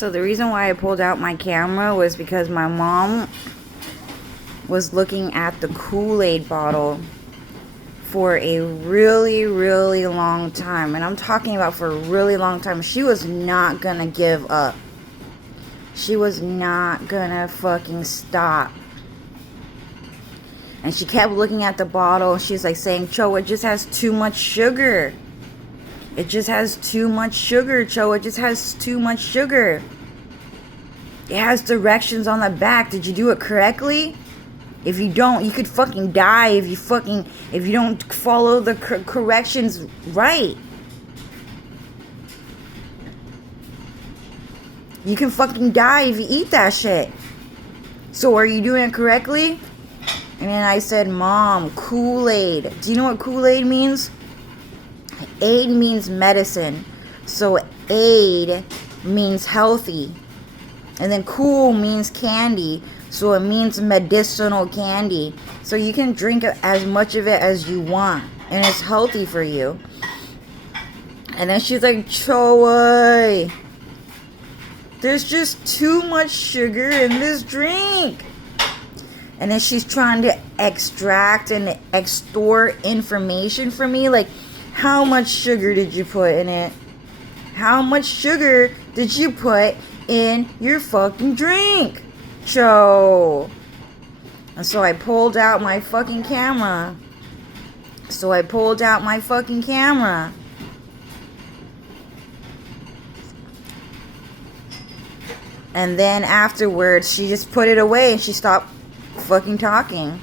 So the reason why I pulled out my camera was because my mom was looking at the Kool-Aid bottle for a really, really long time. And I'm talking about for a really long time. She was not gonna give up. She was not gonna fucking stop. And she kept looking at the bottle. She's like saying, Cho, it just has too much sugar. It just has too much sugar, Cho. It just has too much sugar. It has directions on the back. Did you do it correctly? If you don't, you could fucking die if you don't follow the corrections right. You can fucking die if you eat that shit. So are you doing it correctly? And then I said, Mom, Kool-Aid. Do you know what Kool-Aid means? Aid means medicine. So aid means healthy. And then cool means candy. So it means medicinal candy. So you can drink as much of it as you want. And it's healthy for you. And then she's like, Choi, there's just too much sugar in this drink. And then she's trying to extract and extort information from me. Like, how much sugar did you put in it? How much sugar did you put in your fucking drink, Cho? And so I pulled out my fucking camera. And then afterwards, she just put it away and she stopped fucking talking.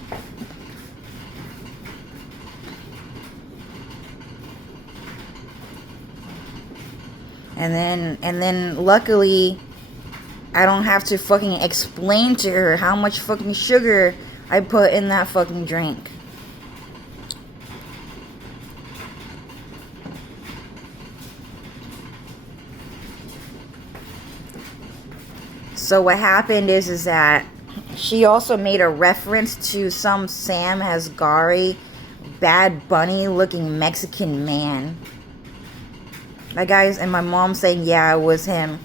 And then luckily I don't have to fucking explain to her how much fucking sugar I put in that fucking drink. So what happened is that she also made a reference to some Sam Asghari, Bad Bunny looking Mexican man. That guy's, and my mom saying, yeah, it was him.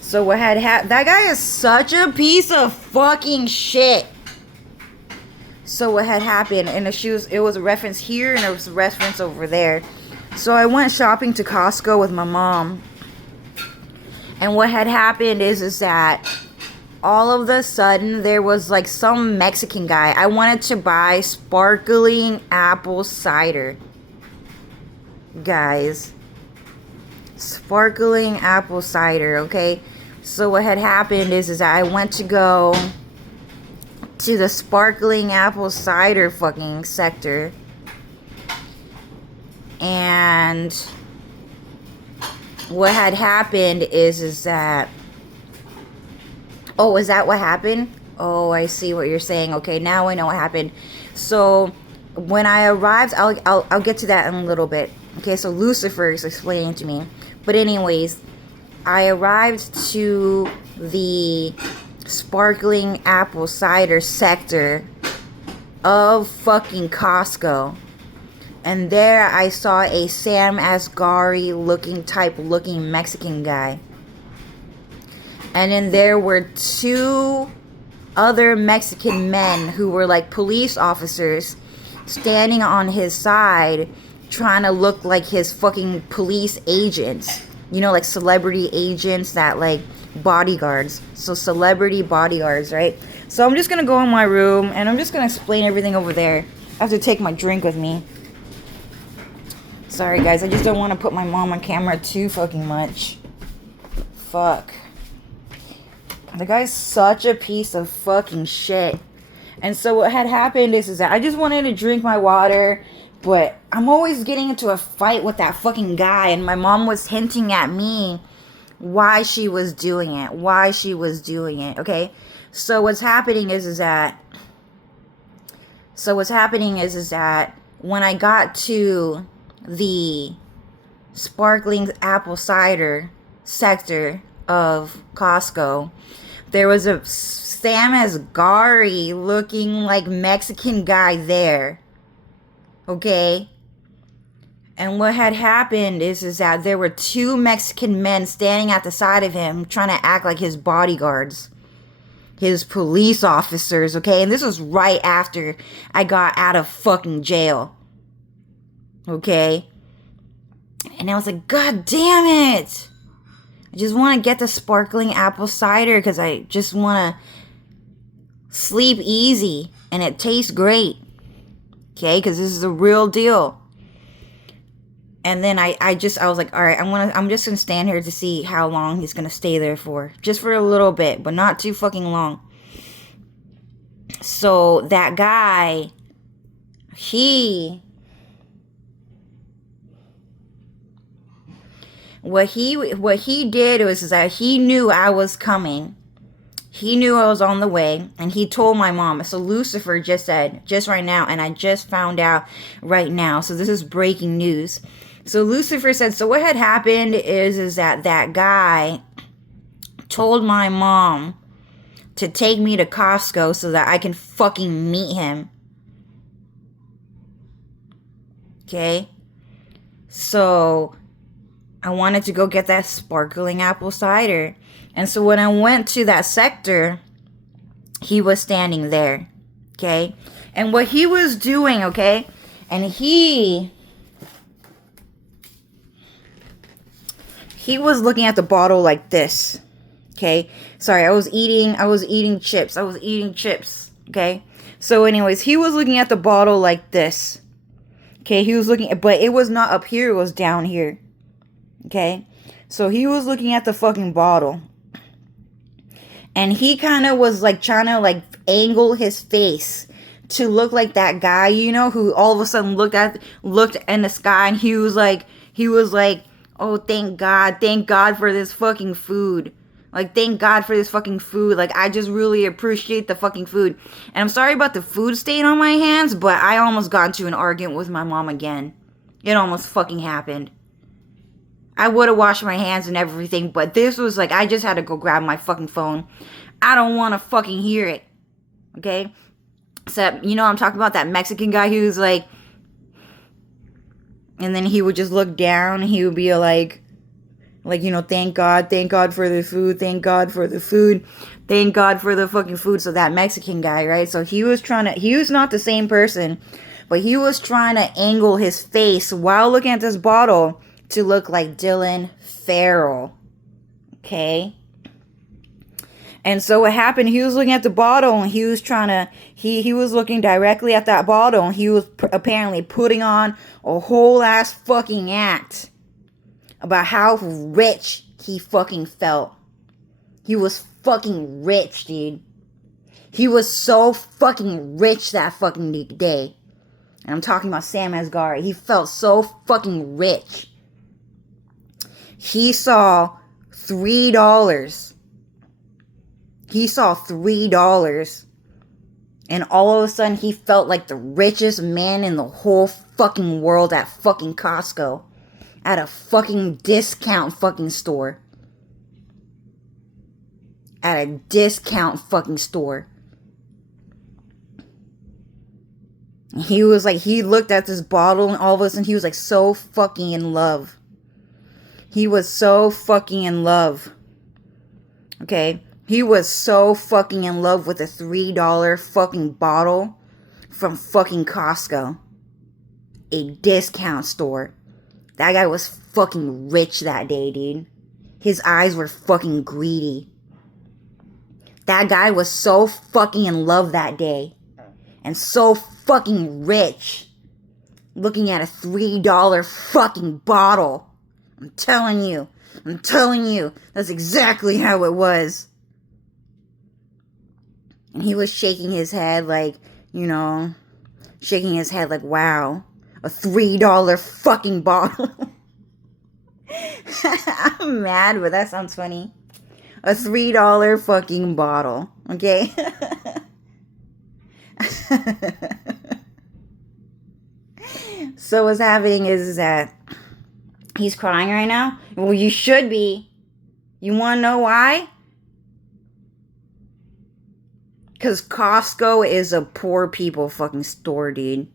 So what had happened, that guy is such a piece of fucking shit. So what had happened, and it was a reference here and it was a reference over there. So I went shopping to Costco with my mom. And what had happened is that all of a sudden there was like some Mexican guy. I wanted to buy sparkling apple cider. Guys. Sparkling apple cider, okay? So what had happened is that I went to go to the sparkling apple cider fucking sector. And what had happened is that... Oh, is that what happened? Oh, I see what you're saying. Okay, now I know what happened. So when I arrived, I'll get to that in a little bit. Okay, so Lucifer is explaining to me. But anyways, I arrived to the sparkling apple cider sector of fucking Costco. And there I saw a Sam Asghari looking Mexican guy. And then there were two other Mexican men who were like police officers standing on his side, trying to look like his fucking police agents. You know, like celebrity agents that like bodyguards. So celebrity bodyguards, right? So I'm just going to go in my room and I'm just going to explain everything over there. I have to take my drink with me. Sorry guys, I just don't want to put my mom on camera too fucking much. Fuck. The guy's such a piece of fucking shit. And so what had happened is that I just wanted to drink my water, but I'm always getting into a fight with that fucking guy, and my mom was hinting at me why she was doing it. Okay? So what's happening is that when I got to the sparkling apple cider sector of Costco, there was a Sam Asghari looking like Mexican guy there. Okay? And what had happened is that there were two Mexican men standing at the side of him trying to act like his bodyguards, his police officers, okay? And this was right after I got out of fucking jail, okay? And I was like, God damn it! I just want to get the sparkling apple cider because I just want to sleep easy and it tastes great, okay? Because this is a real deal. And then I was like, all right, I'm just gonna stand here to see how long he's gonna stay there for, just for a little bit, but not too fucking long. So that guy, what he did was that he knew I was coming. He knew I was on the way, and he told my mom. So Lucifer just said, just right now, and I just found out right now. So this is breaking news. So Lucifer said, so what had happened is that guy told my mom to take me to Costco so that I can fucking meet him. Okay? So I wanted to go get that sparkling apple cider. And so when I went to that sector, he was standing there. Okay? And what he was doing, okay? And he was looking at the bottle like this. Okay? Sorry, I was eating chips. Okay? So anyways, he was looking at the bottle like this. Okay? He was looking, but it was not up here, it was down here. Okay? So he was looking at the fucking bottle. And he kind of was like trying to like angle his face to look like that guy, you know, who all of a sudden looked in the sky and he was like, oh, thank God for this fucking food. Like, thank God for this fucking food. Like, I just really appreciate the fucking food. And I'm sorry about the food stain on my hands, but I almost got into an argument with my mom again. It almost fucking happened. I would have washed my hands and everything, but this was like, I just had to go grab my fucking phone. I don't want to fucking hear it. Okay? So, you know, I'm talking about that Mexican guy who's like, and then he would just look down and he would be like, you know, thank God for the food, thank God for the food, thank God for the fucking food. So that Mexican guy, right? So he was not the same person, but he was trying to angle his face while looking at this bottle to look like Dylan Farrell. Okay? And so what happened, he was looking at the bottle and he was he was looking directly at that bottle and he was apparently putting on a whole ass fucking act about how rich he fucking felt. He was fucking rich, dude. He was so fucking rich that fucking day. And I'm talking about Sam Asghari. He felt so fucking rich. He saw $3. He saw $3. And all of a sudden, he felt like the richest man in the whole fucking world at fucking Costco. At a fucking discount fucking store. At a discount fucking store. He was like, he looked at this bottle and all of a sudden he was like so fucking in love. He was so fucking in love. Okay? He was so fucking in love with a $3 fucking bottle from fucking Costco. A discount store. That guy was fucking rich that day, dude. His eyes were fucking greedy. That guy was so fucking in love that day. And so fucking rich. Looking at a $3 fucking bottle. I'm telling you. That's exactly how it was. And he was shaking his head like, you know, wow, a $3 fucking bottle. I'm mad, but that sounds funny. A $3 fucking bottle, okay? So what's happening is that he's crying right now. Well, you should be. You want to know why? Because Costco is a poor people fucking store, dude.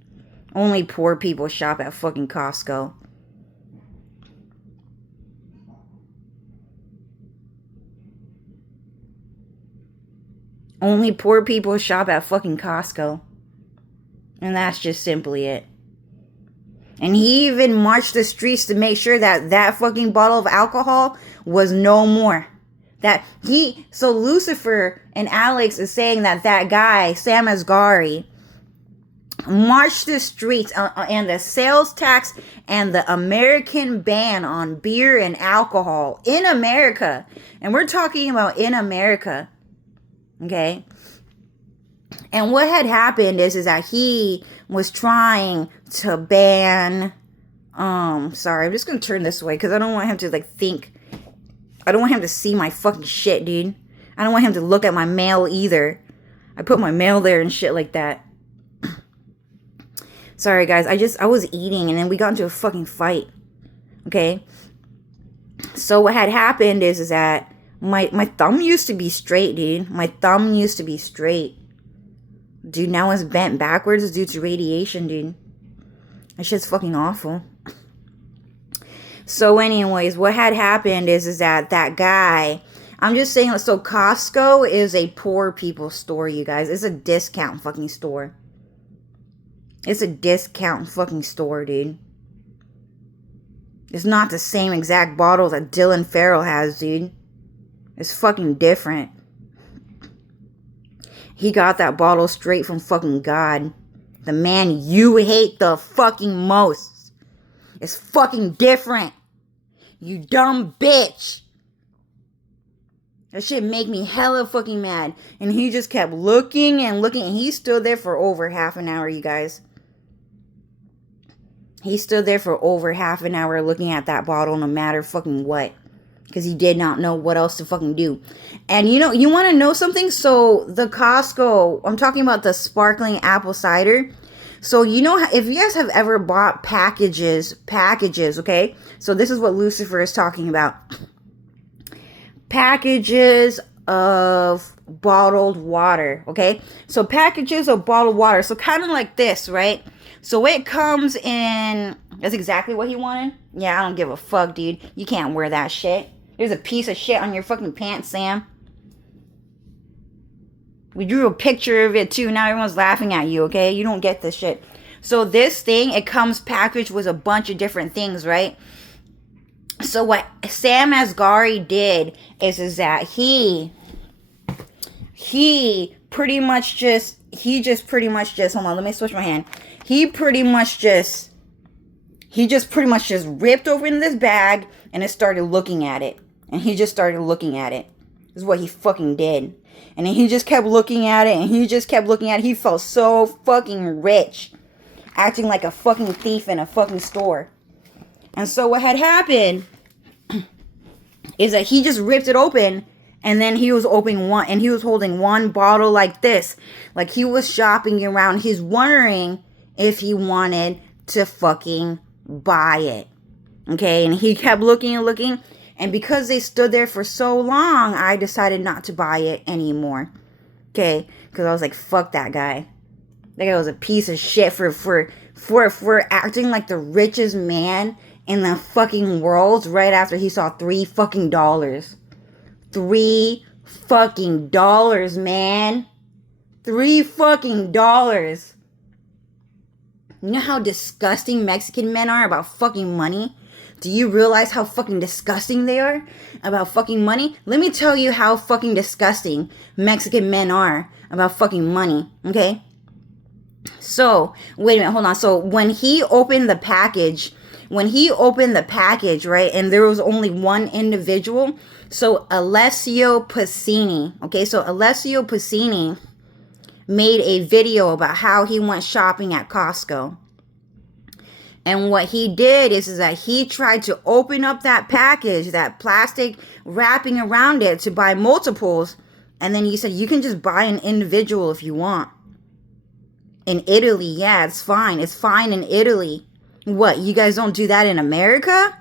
Only poor people shop at fucking Costco. Only poor people shop at fucking Costco. And that's just simply it. And he even marched the streets to make sure that that fucking bottle of alcohol was no more. So Lucifer and Alex is saying that that guy, Sam Asghari, marched the streets and the sales tax and the American ban on beer and alcohol in America. And we're talking about in America. Okay? And what had happened is that he was trying to ban, sorry, I'm just going to turn this way because I don't want him to think. I don't want him to see my fucking shit, dude. I don't want him to look at my mail either. I put my mail there and shit like that. Sorry, guys. I was eating and then we got into a fucking fight. Okay? So what had happened is that my thumb used to be straight, dude. My thumb used to be straight. Dude, now it's bent backwards due to radiation, dude. That shit's fucking awful. So anyways, what had happened is that guy, I'm just saying, so Costco is a poor people's store, you guys. It's a discount fucking store. It's a discount fucking store, dude. It's not the same exact bottle that Dylan Farrell has, dude. It's fucking different. He got that bottle straight from fucking God. The man you hate the fucking most. It's fucking different. You dumb bitch. That shit make me hella fucking mad. And he just kept looking and looking. And he stood there for over half an hour, you guys. He stood there for over half an hour looking at that bottle no matter fucking what. Because he did not know what else to fucking do. And you want to know something? So the Costco, I'm talking about the sparkling apple cider. So if you guys have ever bought packages, okay? So this is what Lucifer is talking about. Packages of bottled water, okay? So packages of bottled water. So kind of like this, right? So it comes in, that's exactly what he wanted. Yeah, I don't give a fuck, dude. You can't wear that shit. There's a piece of shit on your fucking pants, Sam. We drew a picture of it too. Now everyone's laughing at you, okay? You don't get this shit. So this thing, it comes packaged with a bunch of different things, right? So what Sam Asghari did is that he pretty much just, hold on, let me switch my hand. He just pretty much just ripped open this bag and it started looking at it. And he just started looking at it. This is what he fucking did. And then he just kept looking at it and he just kept looking at it. He felt so fucking rich. Acting like a fucking thief in a fucking store. And so what had happened is that he just ripped it open and then he was opening one and he was holding one bottle like this. Like he was shopping around. He's wondering if he wanted to fucking buy it. Okay, and he kept looking and looking. And because they stood there for so long, I decided not to buy it anymore. Okay, because I was like, fuck that guy. That guy was a piece of shit for acting like the richest man in the fucking world right after he saw $3 fucking dollars. $3 fucking dollars, man. $3 fucking dollars. You know how disgusting Mexican men are about fucking money? Do you realize how fucking disgusting they are about fucking money? Let me tell you how fucking disgusting Mexican men are about fucking money, okay? So, wait a minute, hold on. So, when he opened the package, right, and there was only one individual, so Alessio Pacini, okay? So, Alessio Pacini made a video about how he went shopping at Costco. And what he did is that he tried to open up that package, that plastic wrapping around it to buy multiples. And then he said, you can just buy an individual if you want. In Italy, yeah, it's fine. It's fine in Italy. What, you guys don't do that in America?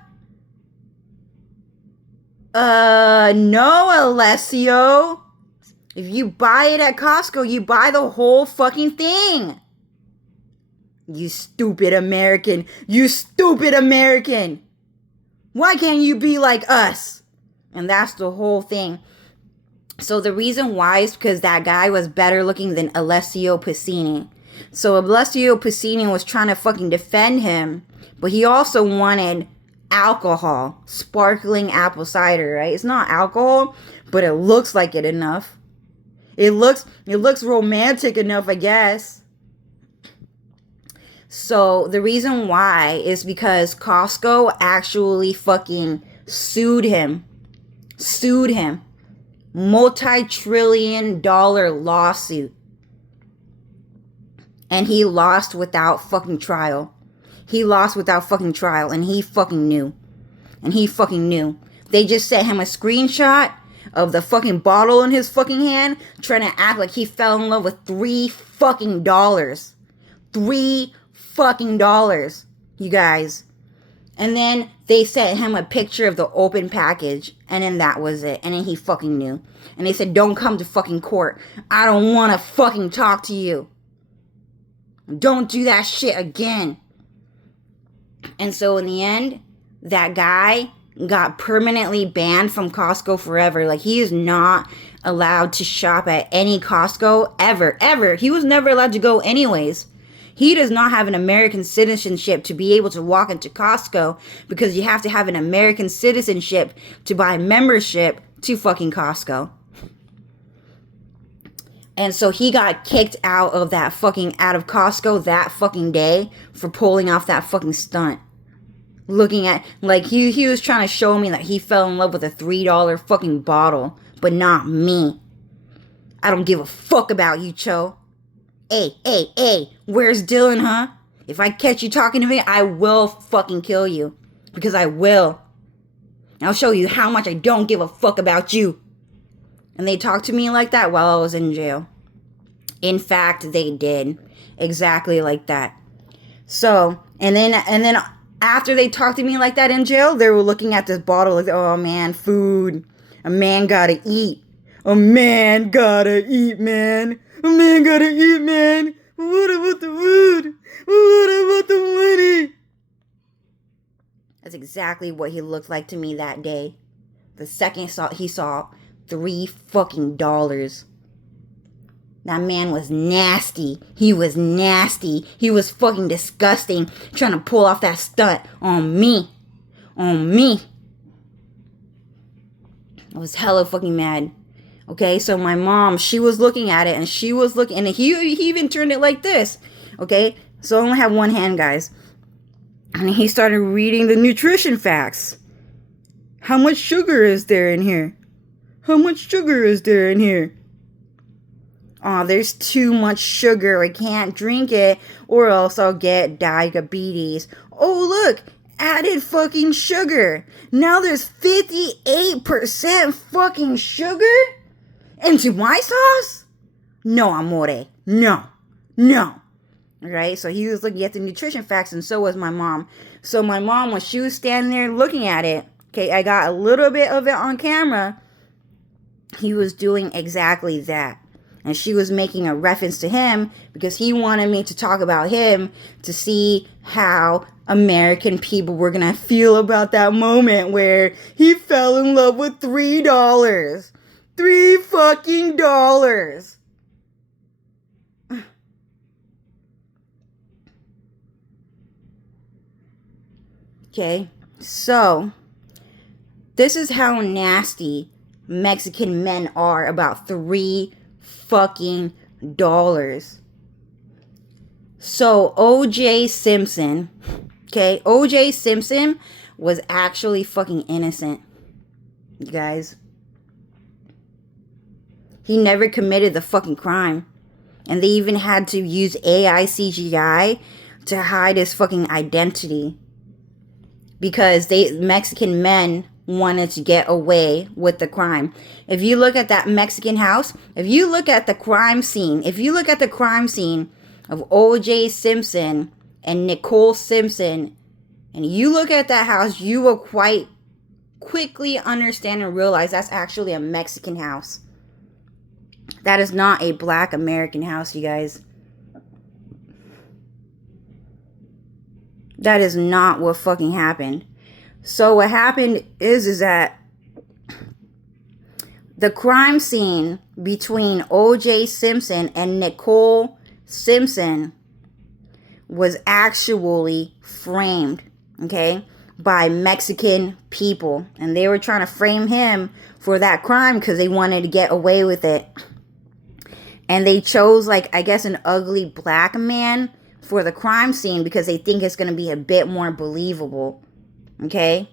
No, Alessio. If you buy it at Costco, you buy the whole fucking thing. You stupid American. You stupid American. Why can't you be like us? And that's the whole thing. So the reason why is because that guy was better looking than Alessio Pacini. So Alessio Pacini was trying to fucking defend him, but he also wanted alcohol, sparkling apple cider, right? It's not alcohol, but it looks like it enough. It looks romantic enough, I guess. So the reason why is because Costco actually fucking sued him. Multi-trillion-dollar lawsuit. And he lost without fucking trial. And he fucking knew. They just sent him a screenshot of the fucking bottle in his fucking hand, trying to act like he fell in love with $3 fucking dollars. $3 fucking dollars, you guys. And then they sent him a picture of the open package, and then that was it. And then he fucking knew. And they said, don't come to fucking court. I don't want to fucking talk to you. Don't do that shit again. And so in the end, that guy got permanently banned from Costco forever. Like, he is not allowed to shop at any Costco ever. He was never allowed to go anyways. He does not have an American citizenship to be able to walk into Costco, because you have to have an American citizenship to buy membership to fucking Costco. And so he got kicked out of Costco that fucking day for pulling off that fucking stunt. Looking at, like, he was trying to show me that he fell in love with a $3 fucking bottle, but not me. I don't give a fuck about you, Cho. Hey, where's Dylan, huh? If I catch you talking to me, I will fucking kill you. Because I will. I'll show you how much I don't give a fuck about you. And they talked to me like that while I was in jail. In fact, they did. Exactly like that. So, and then after they talked to me like that in jail, they were looking at this bottle like, oh man, food. A man gotta eat. A man gotta eat, man. A man gotta eat, man. What about the food? What about the money? That's exactly what he looked like to me that day. The second he saw $3 fucking dollars. That man was nasty. He was nasty. He was fucking disgusting, trying to pull off that stunt on me. I was hella fucking mad. Okay, so my mom, she was looking at it, and he even turned it like this. Okay, so I only have one hand, guys. And he started reading the nutrition facts. How much sugar is there in here? How much sugar is there in here? Oh, there's too much sugar. I can't drink it, or else I'll get diabetes. Oh, look, added fucking sugar. Now there's 58% fucking sugar into my sauce? No, amore. No. Right? So he was looking at the nutrition facts, and so was my mom. So my mom, when she was standing there looking at it, okay, I got a little bit of it on camera. He was doing exactly that. And she was making a reference to him because he wanted me to talk about him to see how American people were going to feel about that moment where he fell in love with $3. $3 fucking dollars. Okay, so this is how nasty Mexican men are about $3 fucking dollars. So O.J. Simpson, okay, O.J. Simpson was actually fucking innocent, you guys. He never committed the fucking crime. And they even had to use AI CGI to hide his fucking identity. Because Mexican men wanted to get away with the crime. If you look at that Mexican house, if you look at the crime scene of O.J. Simpson and Nicole Simpson, and you look at that house, you will quite quickly understand and realize that's actually a Mexican house. That is not a black American house, you guys. That is not what fucking happened. So what happened is that The crime scene between O.J. Simpson and Nicole Simpson was actually framed, okay, by Mexican people. And they were trying to frame him for that crime because they wanted to get away with it. And they chose, like, I guess, an ugly black man for the crime scene because they think it's going to be a bit more believable, okay?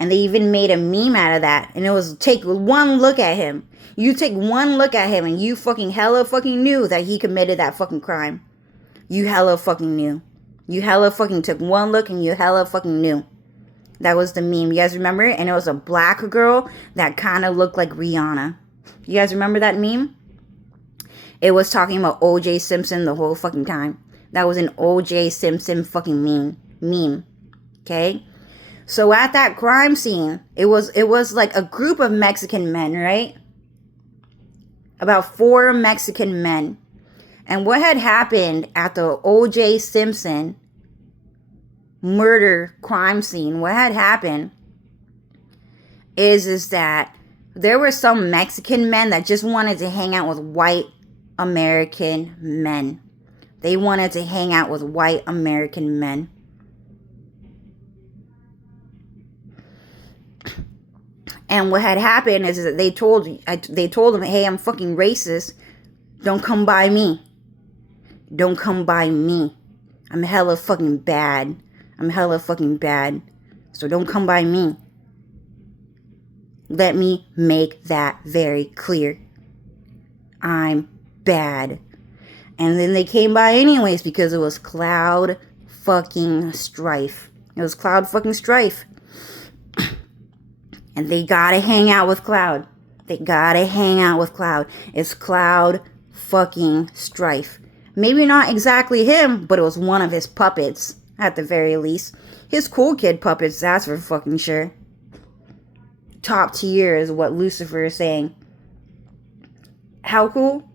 And they even made a meme out of that. And it was, take one look at him. You take one look at him and you fucking hella fucking knew that he committed that fucking crime. You hella fucking knew. You hella fucking took one look and you hella fucking knew. That was the meme. You guys remember it? And it was a black girl that kind of looked like Rihanna. You guys remember that meme? It was talking about O.J. Simpson the whole fucking time. That was an O.J. Simpson fucking meme. Okay? So at that crime scene, it was like a group of Mexican men, right? About 4 Mexican men. And what had happened at the O.J. Simpson murder crime scene, what had happened is that there were some Mexican men that just wanted to hang out with white American men. They wanted to hang out with white American men. And what had happened is that they told him, hey, I'm fucking racist. Don't come by me. Don't come by me. I'm hella fucking bad. I'm hella fucking bad. So don't come by me. Let me make that very clear. I'm bad. And then they came by anyways because it was Cloud fucking Strife. It was Cloud fucking Strife. And they gotta hang out with Cloud. They gotta hang out with Cloud. It's Cloud fucking Strife. Maybe not exactly him, but it was one of his puppets, at the very least. His cool kid puppets, that's for fucking sure. Top tier is what Lucifer is saying. How cool?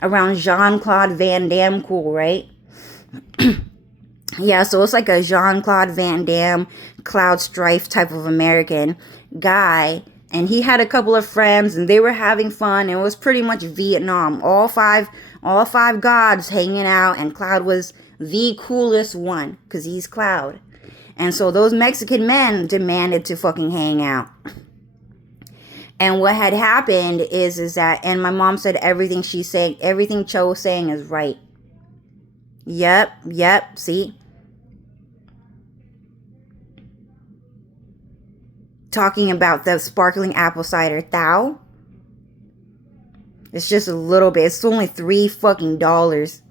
Around Jean-Claude Van Damme cool, right? Yeah, so it's like a Jean-Claude Van Damme, Cloud Strife type of American guy. And he had a couple of friends and they were having fun. It was pretty much Vietnam. All five gods hanging out, and Cloud was the coolest one because he's Cloud. And so those Mexican men demanded to fucking hang out. And what had happened is that, and my mom said everything she's saying, everything Cho's saying is right. Yep, see? Talking about the sparkling apple cider Thou. It's just a little bit. It's only $3 fucking dollars.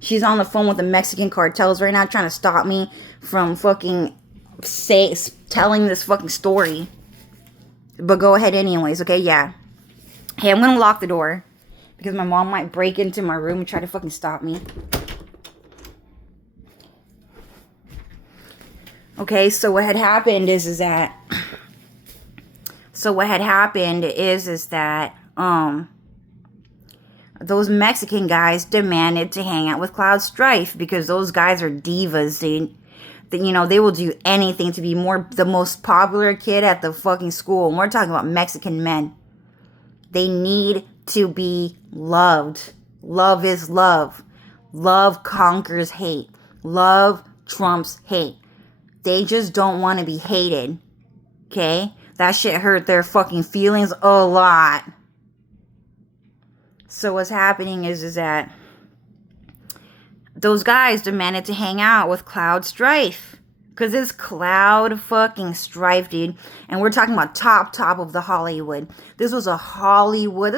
She's on the phone with the Mexican cartels right now trying to stop me from fucking telling this fucking story. But go ahead anyways, okay? Yeah. Hey, I'm gonna lock the door because my mom might break into my room and try to fucking stop me. Okay, so what had happened is that those Mexican guys demanded to hang out with Cloud Strife because those guys are divas. They will do anything to be the most popular kid at the fucking school. And we're talking about Mexican men. They need to be loved. Love is love. Love conquers hate. Love trumps hate. They just don't want to be hated. Okay? That shit hurt their fucking feelings a lot. So what's happening is that those guys demanded to hang out with Cloud Strife. Because it's Cloud fucking Strife, dude. And we're talking about top of the Hollywood. This was a Hollywood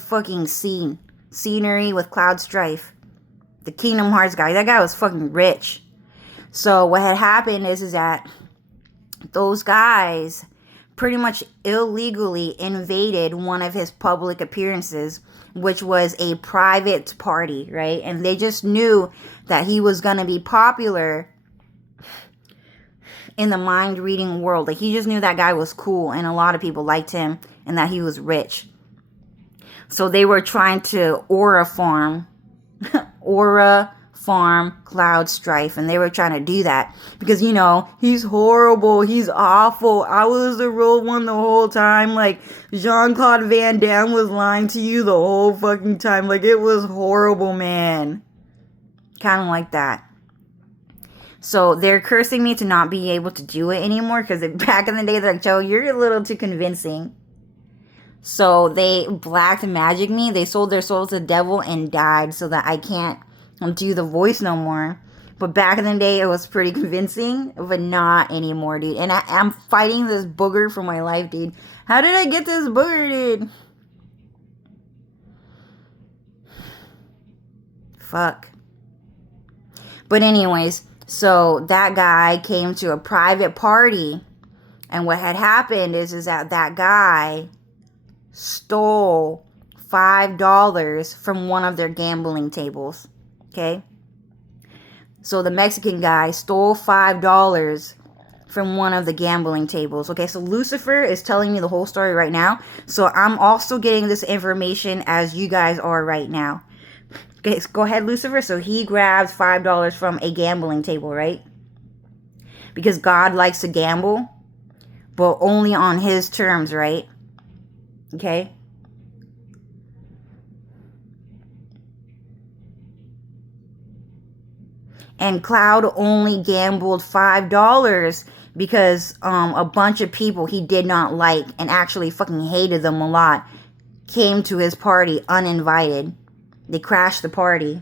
fucking scenery with Cloud Strife. The Kingdom Hearts guy. That guy was fucking rich. So what had happened is that those guys pretty much illegally invaded one of his public appearances, which was a private party, right? And they just knew that he was going to be popular in the mind reading world. Like, he just knew that guy was cool and a lot of people liked him and that he was rich. So they were trying to aura farm farm Cloud Strife, and they were trying to do that because, you know, he's horrible, he's awful, I was the real one the whole time, like Jean-Claude Van Damme was lying to you the whole fucking time, like it was horrible, man. Kind of like that. So they're cursing me to not be able to do it anymore because back in the day they're like, Joe, you're a little too convincing. So they black magic me. They sold their soul to the devil and died so that I can't do the voice no more. But back in the day, it was pretty convincing, but not anymore, dude. And I'm fighting this booger for my life, dude. How did I get this booger, dude? Fuck. But anyways, so that guy came to a private party. And what had happened is that guy stole $5 from one of their gambling tables. Okay? So the Mexican guy stole $5 from one of the gambling tables. Okay, so Lucifer is telling me the whole story right now. So I'm also getting this information as you guys are right now. Okay, so go ahead, Lucifer. So he grabs $5 from a gambling table, right? Because God likes to gamble, but only on his terms, right? Okay? And Cloud only gambled $5 because a bunch of people he did not like and actually fucking hated them a lot came to his party uninvited. They crashed the party.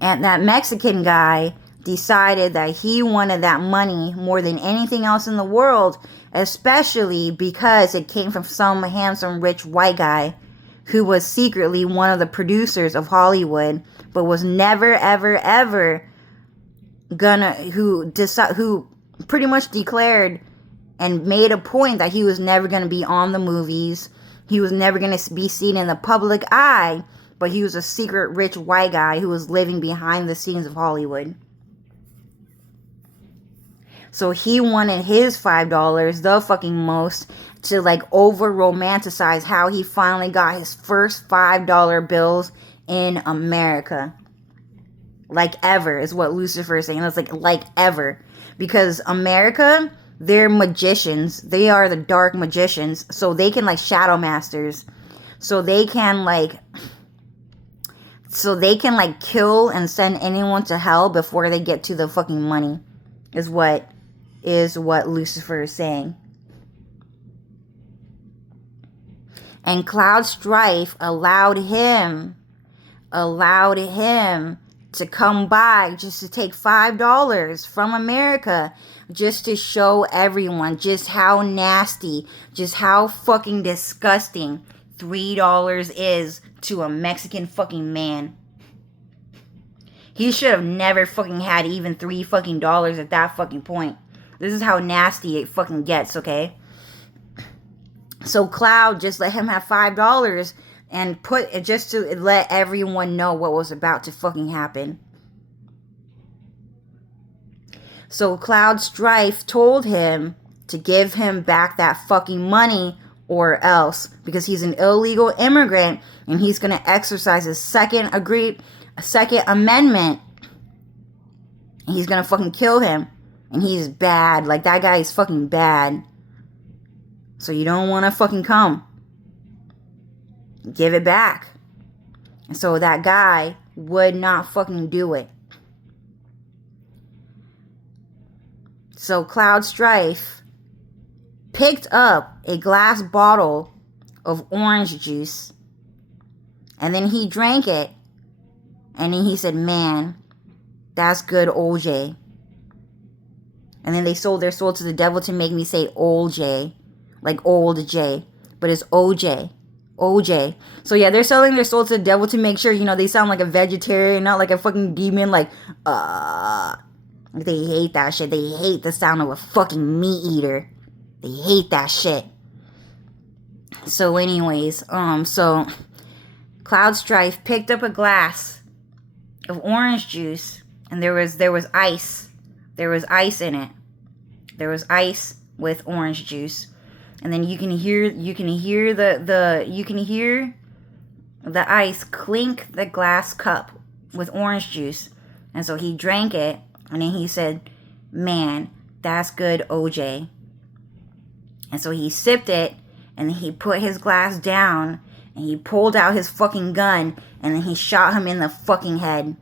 And that Mexican guy decided that he wanted that money more than anything else in the world, especially because it came from some handsome rich white guy who was secretly one of the producers of Hollywood, but was never, ever, ever who pretty much declared and made a point that he was never going to be on the movies. He was never going to be seen in the public eye, but he was a secret rich white guy who was living behind the scenes of Hollywood. So he wanted his $5, the fucking most, to like over romanticize how he finally got his first $5 bills in America. Like ever is what Lucifer is saying. It's like ever. Because America, they're magicians. They are the dark magicians. So they can like shadow masters. So they can like kill and send anyone to hell before they get to the fucking money. Is what Lucifer is saying. And Cloud Strife allowed him to come by just to take $5 from America, just to show everyone just how nasty, just how fucking disgusting $3 is to a Mexican fucking man. He should have never fucking had even $3 fucking at that fucking point. This is how nasty it fucking gets, okay? So Cloud just let him have $5 and put it just to let everyone know what was about to fucking happen. So Cloud Strife told him to give him back that fucking money or else, because he's an illegal immigrant and he's going to exercise his Second Amendment. He's going to fucking kill him. And he's bad. Like, that guy is fucking bad. So you don't want to fucking come. Give it back. And so that guy would not fucking do it. So Cloud Strife picked up a glass bottle of orange juice. And then he drank it. And then he said, man, that's good OJ. And then they sold their soul to the devil to make me say old J. Like old J. But it's OJ. OJ. So yeah, they're selling their soul to the devil to make sure, you know, they sound like a vegetarian, not like a fucking demon, like, they hate that shit. They hate the sound of a fucking meat eater. They hate that shit. So anyways, so Cloud Strife picked up a glass of orange juice, and there was ice. There was ice in it. There was ice with orange juice. And then you can hear the ice clink the glass cup with orange juice. And so he drank it, and then he said, "Man, that's good OJ." And so he sipped it, and then he put his glass down, and he pulled out his fucking gun, and then he shot him in the fucking head.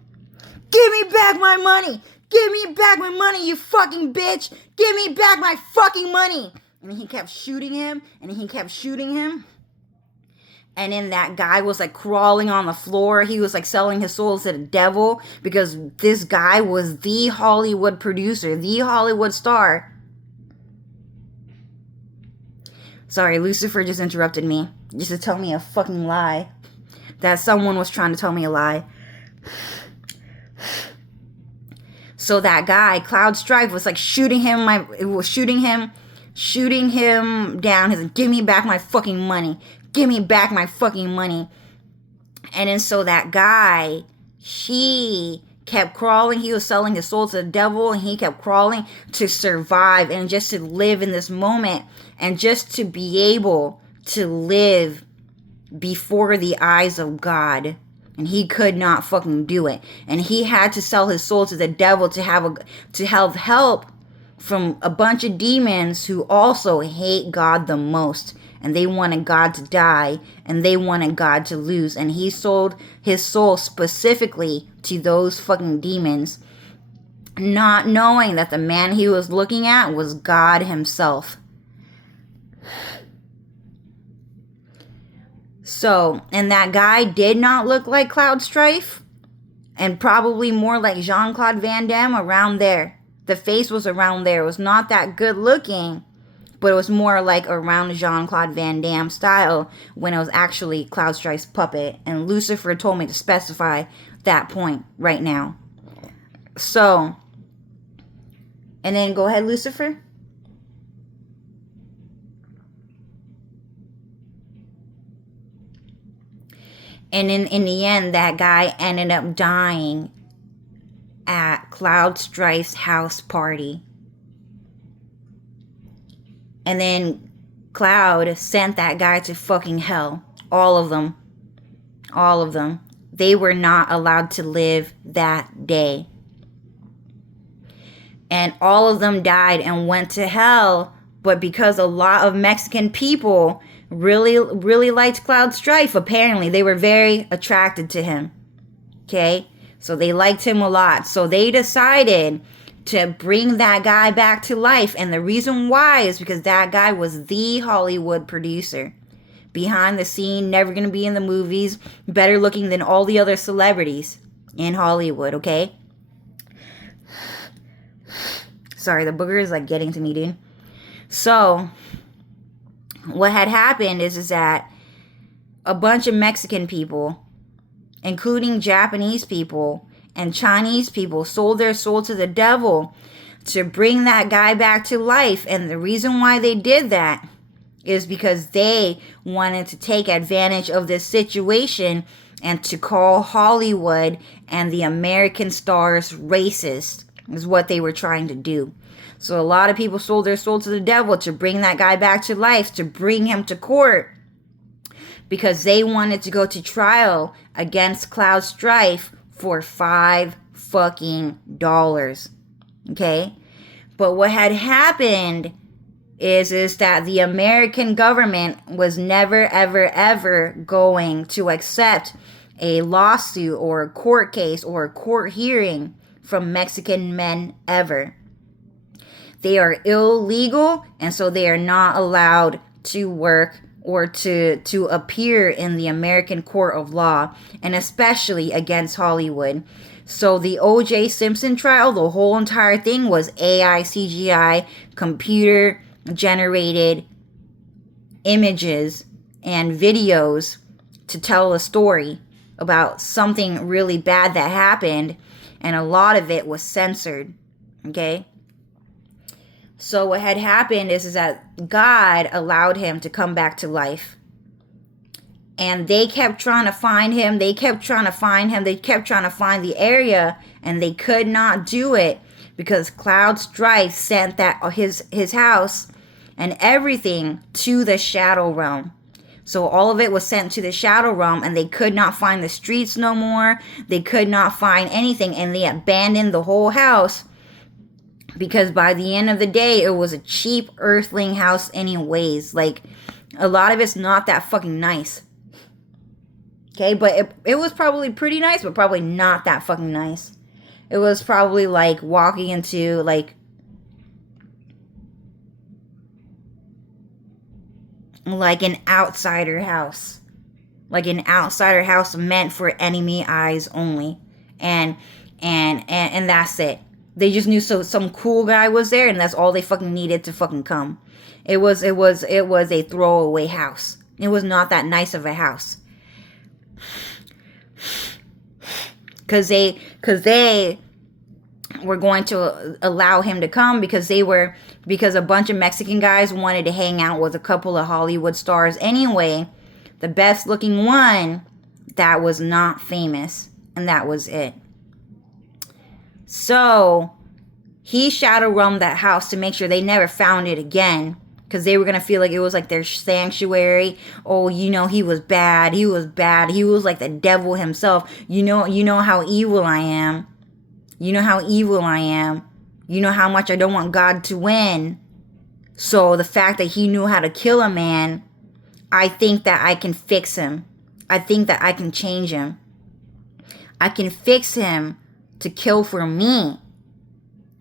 "Give me back my money! Give me back my money, you fucking bitch! Give me back my fucking money!" And he kept shooting him, and he kept shooting him. And then that guy was like crawling on the floor. He was like selling his soul to the devil, because this guy was the Hollywood producer, the Hollywood star. Sorry, Lucifer just interrupted me just to tell me a fucking lie. That someone was trying to tell me a lie. So that guy, Cloud Strife, was like shooting him down. He's like, "Give me back my fucking money. Give me back my fucking money." And then so that guy, he kept crawling. He was selling his soul to the devil, and he kept crawling to survive and just to live in this moment and just to be able to live before the eyes of God. And he could not fucking do it. And he had to sell his soul to the devil to have help from a bunch of demons who also hate God the most. And they wanted God to die, and they wanted God to lose. And he sold his soul specifically to those fucking demons, not knowing that the man he was looking at was God himself. So, and that guy did not look like Cloud Strife, and probably more like Jean-Claude Van Damme, around there. The face was around there. It was not that good looking, but it was more like around Jean-Claude Van Damme style when it was actually Cloud Strife's puppet. And Lucifer told me to specify that point right now. So, and then go ahead, Lucifer. And in the end, that guy ended up dying at Cloud Strife's house party. And then Cloud sent that guy to fucking hell. All of them. All of them. They were not allowed to live that day. And all of them died and went to hell. But because a lot of Mexican people really liked Cloud Strife, apparently they were very attracted to him. Okay? So they liked him a lot. So they decided to bring that guy back to life. And the reason why is because that guy was the Hollywood producer. Behind the scene, never going to be in the movies, better looking than all the other celebrities in Hollywood, okay? Sorry, the booger is like getting to me, dude. So, what had happened is that a bunch of Mexican people, including Japanese people and Chinese people, sold their soul to the devil to bring that guy back to life. And the reason why they did that is because they wanted to take advantage of this situation and to call Hollywood and the American stars racist, is what they were trying to do. So a lot of people sold their soul to the devil to bring that guy back to life, to bring him to court, because they wanted to go to trial against Cloud Strife for $5 fucking dollars. Okay? But what had happened is that the American government was never, ever going to accept a lawsuit or a court case or a court hearing from Mexican men ever. They are illegal, and so they are not allowed to work or to appear in the American court of law, and especially against Hollywood. So the O.J. Simpson trial, the whole entire thing was AI, CGI, computer generated images and videos to tell a story about something really bad that happened, and a lot of it was censored. Okay? So what had happened is that God allowed him to come back to life. And they kept trying to find him. They kept trying to find the area, and they could not do it because Cloud Strife sent that his house and everything to the shadow realm. So all of it was sent to the shadow realm, and they could not find the streets no more. They could not find anything, and they abandoned the whole house because by the end of the day, it was a cheap earthling house anyways. Like, a lot of it's not that fucking nice. Okay, but it was probably pretty nice, but probably not that fucking nice. It was probably like walking into like an outsider house. Like an outsider house meant for enemy eyes only. And that's it. They just knew some cool guy was there, and that's all they fucking needed to fucking come. It was a throwaway house. It was not that nice of a house. Cause they were going to allow him to come because a bunch of Mexican guys wanted to hang out with a couple of Hollywood stars anyway. The best looking one that was not famous, and that was it. So he shadow roamed that house to make sure they never found it again, because they were going to feel like it was like their sanctuary. Oh, he was bad. He was bad. He was like the devil himself. You know how evil I am. You know how evil I am. You know how much I don't want God to win. So the fact that he knew how to kill a man, I think that I can fix him. I think that I can change him. I can fix him to kill for me.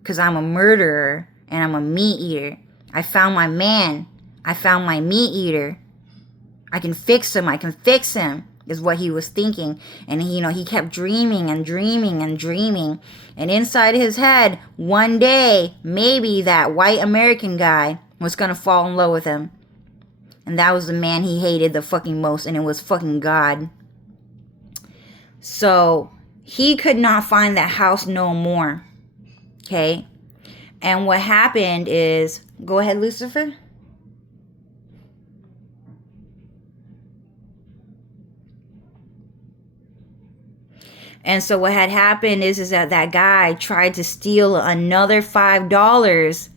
Because I'm a murderer and I'm a meat eater. I found my man. I found my meat eater. I can fix him. I can fix him, is what he was thinking. And he kept dreaming and dreaming and dreaming. And inside his head, one day, maybe that white American guy was going to fall in love with him. And that was the man he hated the fucking most, and it was fucking God. So he could not find that house no more. Okay? And what happened is, go ahead, Lucifer. And so what had happened is that guy tried to steal another $5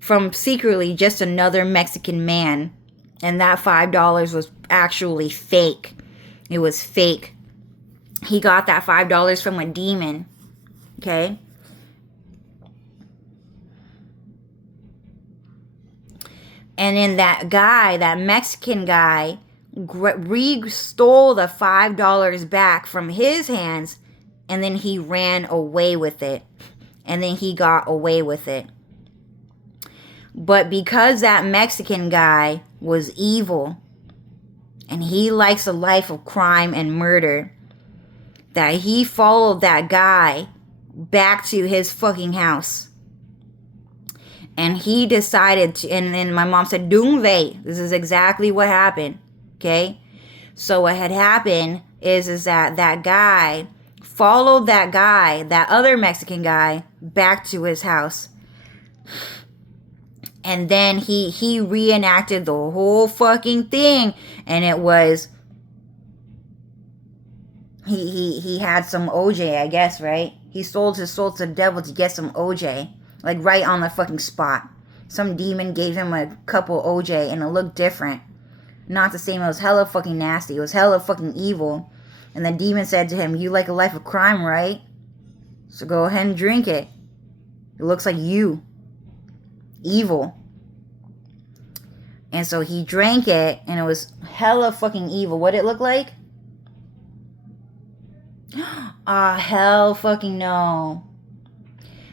from secretly just another Mexican man. And that $5 was actually fake. It was fake. He got that $5 from a demon. Okay? And then that Mexican guy, stole the $5 back from his hands, and then he ran away with it. And then he got away with it. But because that Mexican guy was evil, and he likes a life of crime and murder, that he followed that guy back to his fucking house. And he decided to, and then my mom said, Doomve, this is exactly what happened. Okay? So what had happened is that guy followed that other Mexican guy, back to his house. And then he reenacted the whole fucking thing. And it was, he had some OJ, I guess, right? He sold his soul to the devil to get some OJ. Like right on the fucking spot. Some demon gave him a couple OJ and it looked different. Not the same, it was hella fucking nasty. It was hella fucking evil. And the demon said to him, you like a life of crime, right? So go ahead and drink it. It looks like you. Evil. And so he drank it, and it was hella fucking evil. What did it look like? Hell fucking no.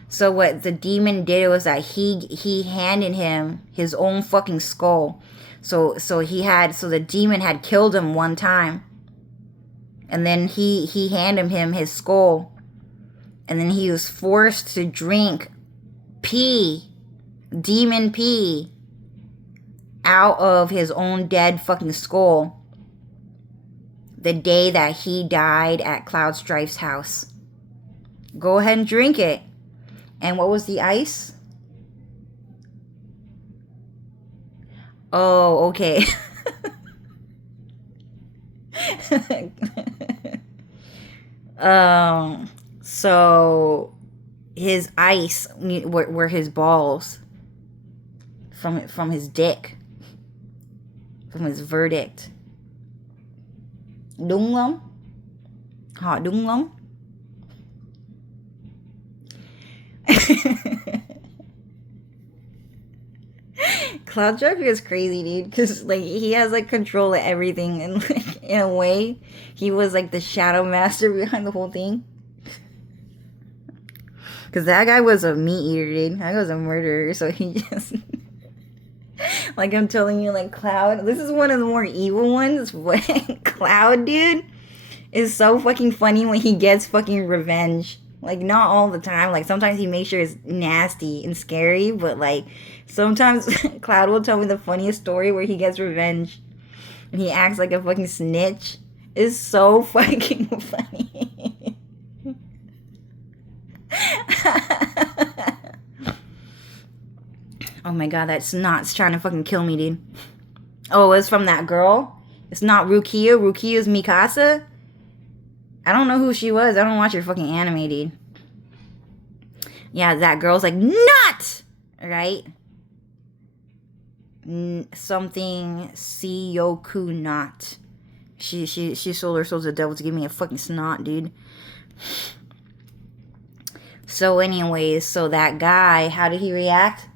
So what the demon did was that he handed him his own fucking skull. So the demon had killed him one time. And then he handed him his skull. And then he was forced to drink demon pee, out of his own dead fucking skull the day that he died at Cloud Strife's house. Go ahead and drink it. And what was the ice? Oh, okay. So his ice were his balls from his dick, from his verdict. Đúng lắm. Họ đúng lắm. Cloud Strife is crazy, dude, because like he has like control of everything, and like in a way he was like the shadow master behind the whole thing. Because that guy was a meat eater, dude. That guy was a murderer, so he just like I'm telling you, like Cloud, this is one of the more evil ones. Cloud, dude, is so fucking funny when he gets fucking revenge. Like, not all the time. Like, sometimes he makes sure it's nasty and scary, but like sometimes Cloud will tell me the funniest story where he gets revenge and he acts like a fucking snitch. It's so fucking funny. Oh my god, that snot's trying to fucking kill me, dude. Oh, it's from that girl? It's not Rukia. Rukia's Mikasa? I don't know who she was. I don't watch her fucking anime, dude. Yeah, that girl's like, not! Right? Something Siyoku not. She sold her soul to the devil to give me a fucking snot, dude. So anyways, so that guy, how did he react?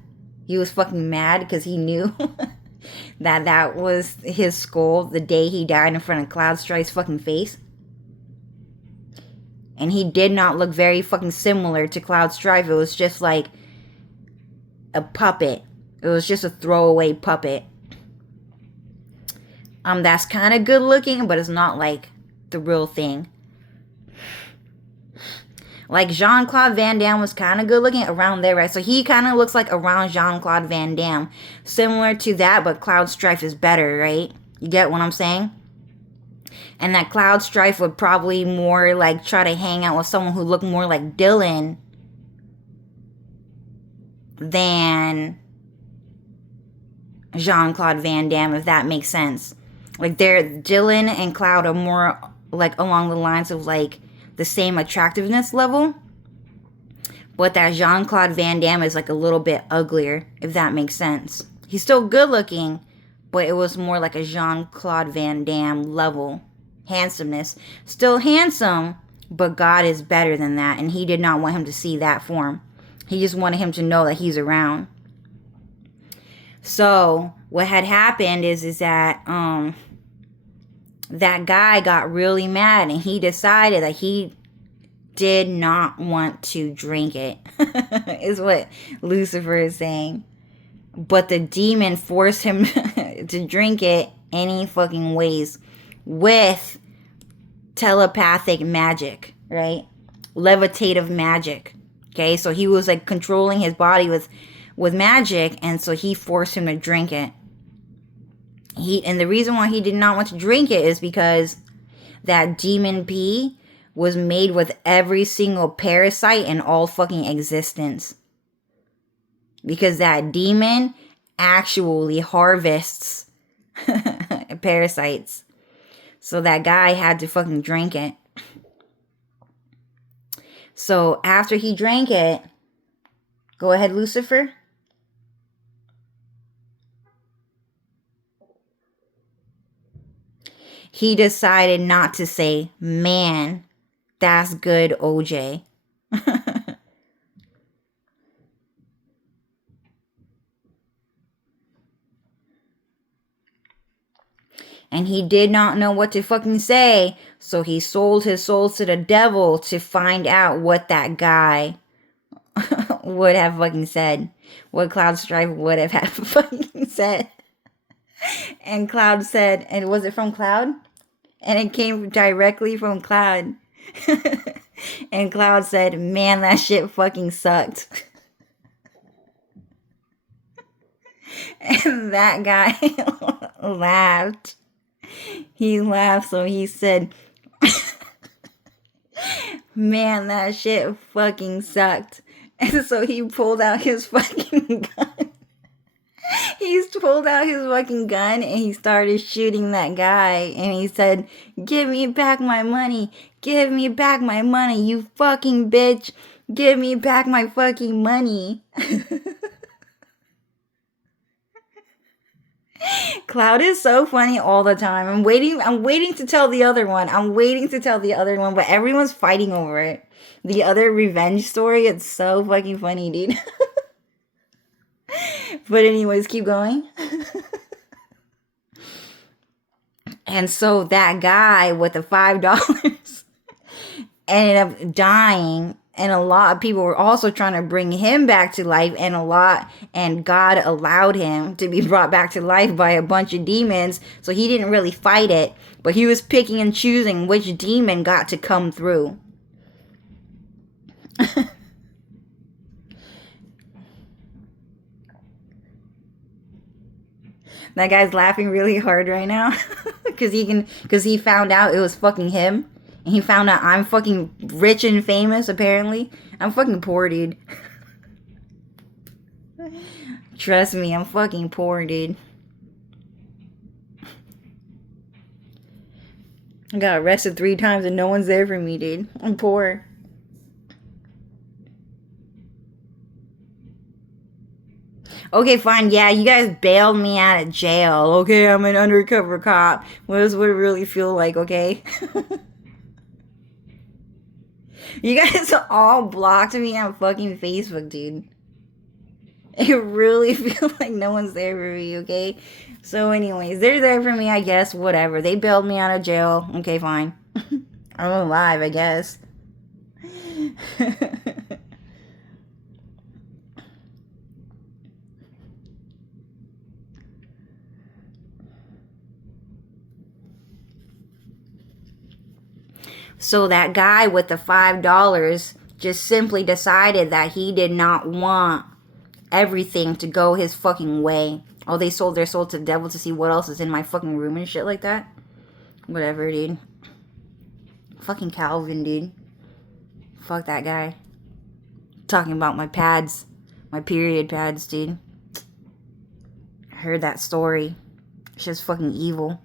He was fucking mad because he knew that was his skull the day he died in front of Cloud Strife's fucking face. And he did not look very fucking similar to Cloud Strife. It was just like a puppet. It was just a throwaway puppet. That's kind of good looking, but it's not like the real thing. Like Jean-Claude Van Damme was kind of good looking around there, right? So he kind of looks like around Jean-Claude Van Damme. Similar to that, but Cloud Strife is better, right? You get what I'm saying? And that Cloud Strife would probably more like try to hang out with someone who looked more like Dylan than Jean-Claude Van Damme, if that makes sense. Like Dylan and Cloud are more like along the lines of like the same attractiveness level. But that Jean-Claude Van Damme is like a little bit uglier, if that makes sense. He's still good looking, but it was more like a Jean-Claude Van Damme level. Handsomeness. Still handsome, but God is better than that. And he did not want him to see that form. He just wanted him to know that he's around. So what had happened is that that guy got really mad and he decided that he did not want to drink it. Is what Lucifer is saying. But the demon forced him to drink it any fucking ways with telepathic magic, right? Levitative magic. Okay, so he was like controlling his body with magic, and so he forced him to drink it. And the reason why he did not want to drink it is because that demon pee was made with every single parasite in all fucking existence. Because that demon actually harvests parasites. So that guy had to fucking drink it. So after he drank it, go ahead, Lucifer. He decided not to say, man, that's good, OJ. And he did not know what to fucking say, so he sold his soul to the devil to find out what that guy would have fucking said. What Cloud Strife would have had fucking said. And Cloud said, and was it from Cloud? And it came directly from Cloud. And Cloud said, man, that shit fucking sucked. And that guy laughed. He laughed, so he said, man, that shit fucking sucked. And so he pulled out his fucking gun. He pulled out his fucking gun and he started shooting that guy. And he said, give me back my money. Give me back my money, you fucking bitch. Give me back my fucking money. Cloud is so funny all the time. I'm waiting to tell the other one. But everyone's fighting over it. The other revenge story, it's so fucking funny, dude. But anyways, keep going. And so that guy with the $5 ended up dying, and a lot of people were also trying to bring him back to life, and God allowed him to be brought back to life by a bunch of demons. So he didn't really fight it, but he was picking and choosing which demon got to come through. That guy's laughing really hard right now because he found out it was fucking him, and he found out I'm fucking rich and famous. Apparently, I'm fucking poor, dude. Trust me, I'm fucking poor, dude. I got arrested 3 times and no one's there for me, dude. I'm poor. Okay, fine. Yeah, you guys bailed me out of jail. Okay, I'm an undercover cop. What does it really feel like, okay? You guys all blocked me on fucking Facebook, dude. It really feels like no one's there for me, okay? So anyways, they're there for me, I guess. Whatever. They bailed me out of jail. Okay, fine. I'm alive, I guess. So that guy with the $5 just simply decided that he did not want everything to go his fucking way. Oh, they sold their soul to the devil to see what else is in my fucking room and shit like that. Whatever, dude. Fucking Calvin, dude. Fuck that guy. Talking about my pads. My period pads, dude. I heard that story. It's just fucking evil.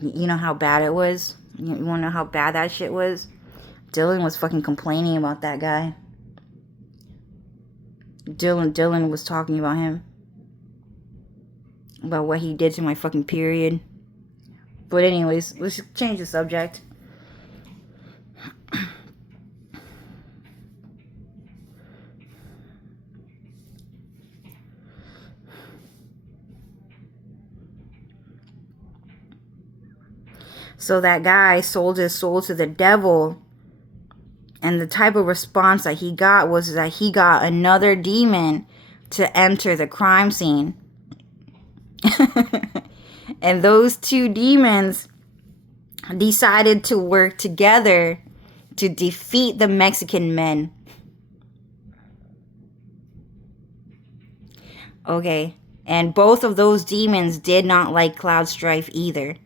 You know how bad it was? You want to know how bad that shit was? Dylan was fucking complaining about that guy. Dylan was talking about him. About what he did to my fucking period. But anyways, let's change the subject. So that guy sold his soul to the devil. And the type of response that he got was that he got another demon to enter the crime scene. And those 2 demons decided to work together to defeat the Mexican men. Okay. And both of those demons did not like Cloud Strife either.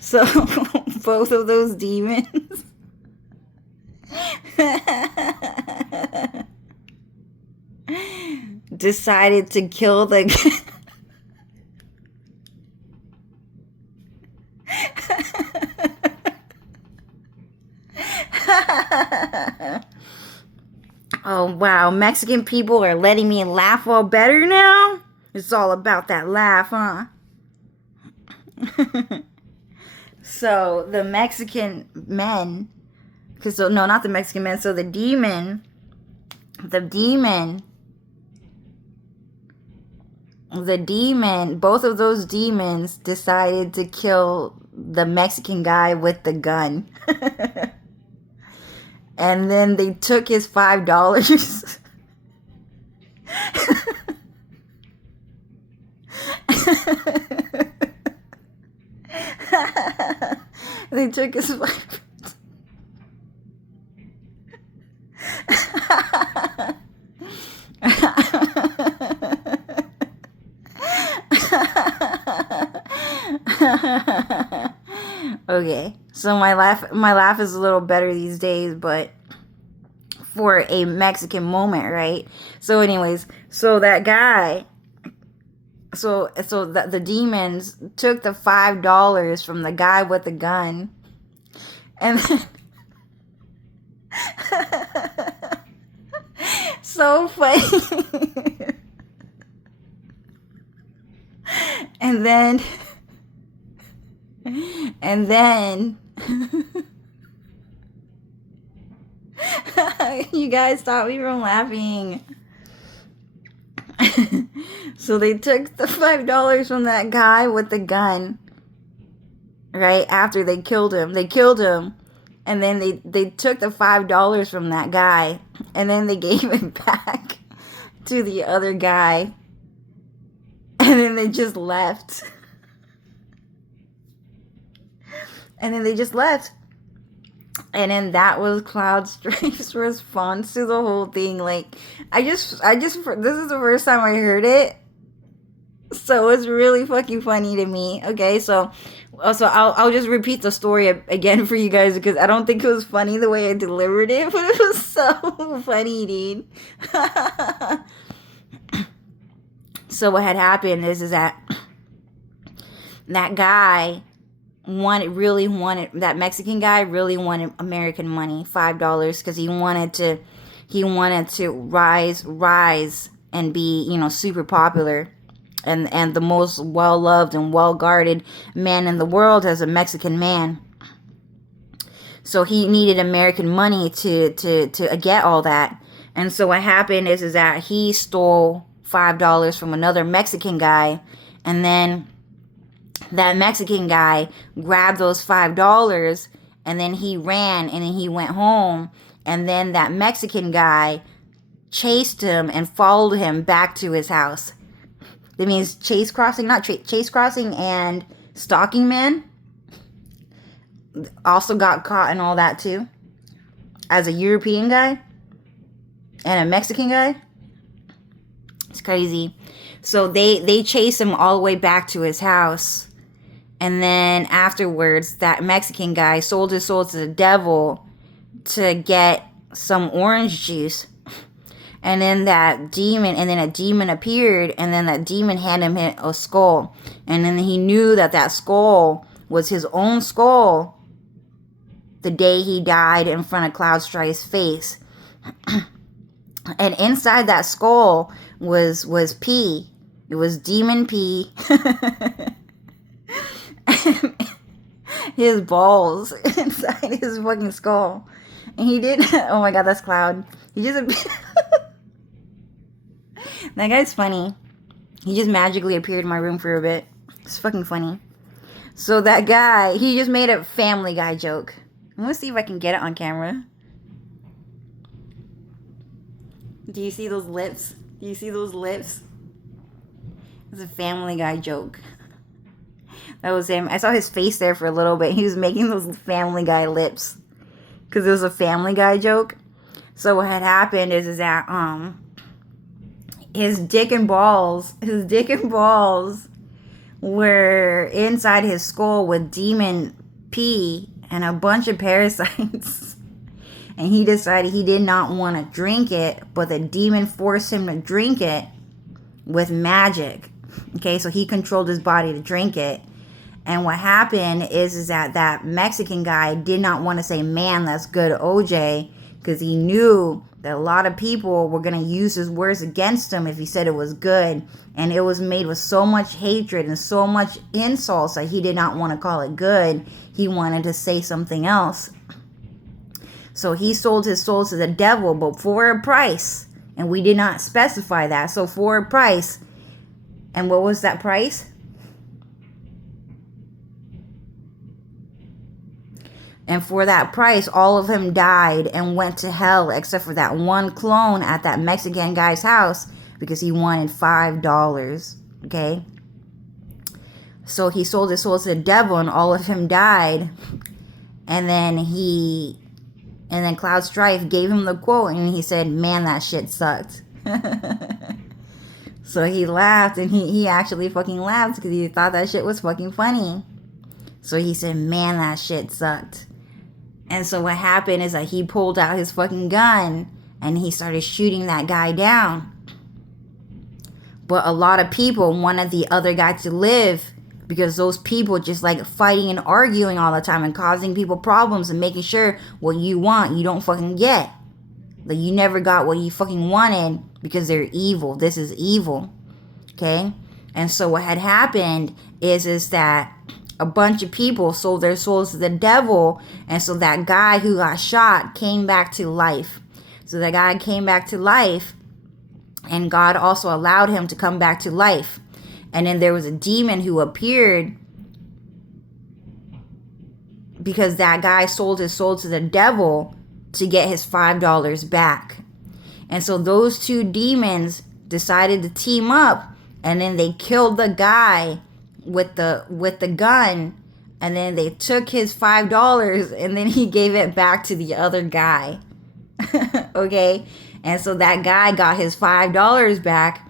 So both of those demons decided to kill the Oh wow, Mexican people are letting me laugh all better now? It's all about that laugh, huh? So the Mexican men, no, not the Mexican men. So the demon, both of those demons decided to kill the Mexican guy with the gun. And then they took his $5. They took his $5. Okay, so my laugh is a little better these days, but for a Mexican moment, right? So anyways, so that guy, so the demons took the $5 from the guy with the gun, and then so funny. and then you guys stop me from laughing. So they took the $5 from that guy with the gun, right after they killed him. And then they took the $5 from that guy, and then they gave it back to the other guy, and then they just left. And then that was Cloud Strife's response to the whole thing. Like, this is the first time I heard it, so it's really fucking funny to me. Okay, so I'll just repeat the story again for you guys, because I don't think it was funny the way I delivered it, but it was so funny, dude. So what had happened is that guy that Mexican guy really wanted American money, $5, because he wanted to rise and be, super popular, and the most well loved and well guarded man in the world as a Mexican man. So he needed American money to get all that. And so what happened is that he stole $5 from another Mexican guy, and then that Mexican guy grabbed those $5, and then he ran, and then he went home, and then that Mexican guy chased him and followed him back to his house. That means chase crossing and stalking man also got caught in all that too, as a European guy and a Mexican guy. It's crazy. So they chased him all the way back to his house. And then afterwards, that Mexican guy sold his soul to the devil to get some orange juice. And then a demon appeared, and then that demon handed him a skull. And then he knew that skull was his own skull the day he died in front of Cloud Strife's face. And inside that skull was pee. It was demon pee. His balls inside his fucking skull. And he did, oh my god, that's Cloud. He just, that guy's funny. He just magically appeared in my room for a bit. It's fucking funny. So that guy, he just made a Family Guy joke. I'm gonna see if I can get it on camera. Do you see those lips? It's a Family Guy joke. That was him. I saw his face there for a little bit. He was making those Family Guy lips, because it was a Family Guy joke. So what had happened is that his dick and balls were inside his skull with demon pee and a bunch of parasites. And he decided he did not want to drink it, but the demon forced him to drink it with magic. Okay, so he controlled his body to drink it. And what happened is that Mexican guy did not want to say, man, that's good OJ, because he knew that a lot of people were going to use his words against him if he said it was good. And it was made with so much hatred and so much insults that he did not want to call it good. He wanted to say something else. So he sold his soul to the devil, but for a price. And we did not specify that. So for a price. And what was that price? And for that price, all of them died and went to hell, except for that one clone at that Mexican guy's house, because he wanted $5. Okay? So he sold his soul to the devil, and all of him died. And then Cloud Strife gave him the quote, and he said, man, that shit sucked. So he laughed, and he actually fucking laughed because he thought that shit was fucking funny. So he said, man, that shit sucked. And so what happened is that he pulled out his fucking gun, and he started shooting that guy down. But a lot of people wanted the other guy to live, because those people just like fighting and arguing all the time and causing people problems and making sure what you want, you don't fucking get. Like, you never got what you fucking wanted because they're evil. This is evil. Okay? And so what had happened is that a bunch of people sold their souls to the devil, and so that guy who got shot came back to life. So that guy came back to life, and God also allowed him to come back to life. And then there was a demon who appeared because that guy sold his soul to the devil to get his $5 back. And so those two demons decided to team up, and then they killed the guy with the gun, and then they took his $5, and then he gave it back to the other guy. Okay? And so that guy got his $5 back,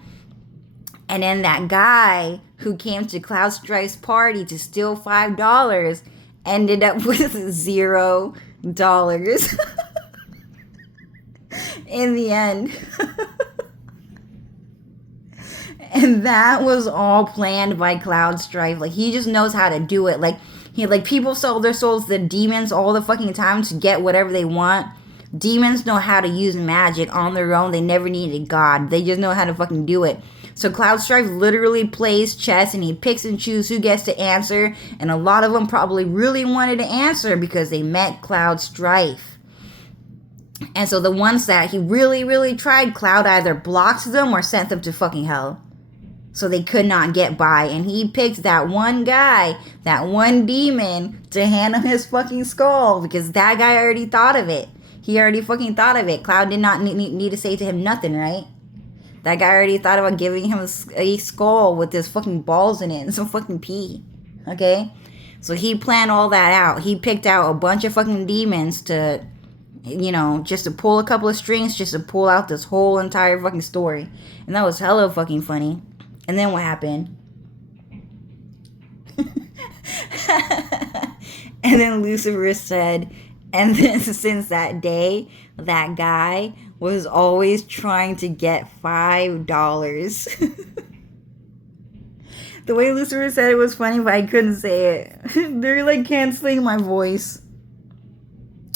and then that guy who came to Cloud Strife's party to steal $5 ended up with $0 in the end. And that was all planned by Cloud Strife. Like, he just knows how to do it. Like, people sell their souls to the demons all the fucking time to get whatever they want. Demons know how to use magic on their own. They never needed God. They just know how to fucking do it. So Cloud Strife literally plays chess, and he picks and chooses who gets to answer. And a lot of them probably really wanted to answer because they met Cloud Strife. And so the ones that he really, really tried, Cloud either blocked them or sent them to fucking hell. So they could not get by. And he picked that one guy, that one demon, to hand him his fucking skull, because that guy already thought of it. He already fucking thought of it. Cloud did not need to say to him nothing, right? That guy already thought about giving him a skull with his fucking balls in it and some fucking pee. Okay? So he planned all that out. He picked out a bunch of fucking demons to, you know, just to pull a couple of strings, just to pull out this whole entire fucking story. And that was hella fucking funny. And then what happened? And then Lucifer said, and then since that day, that guy was always trying to get $5. The way Lucifer said it was funny, but I couldn't say it. They're like canceling my voice.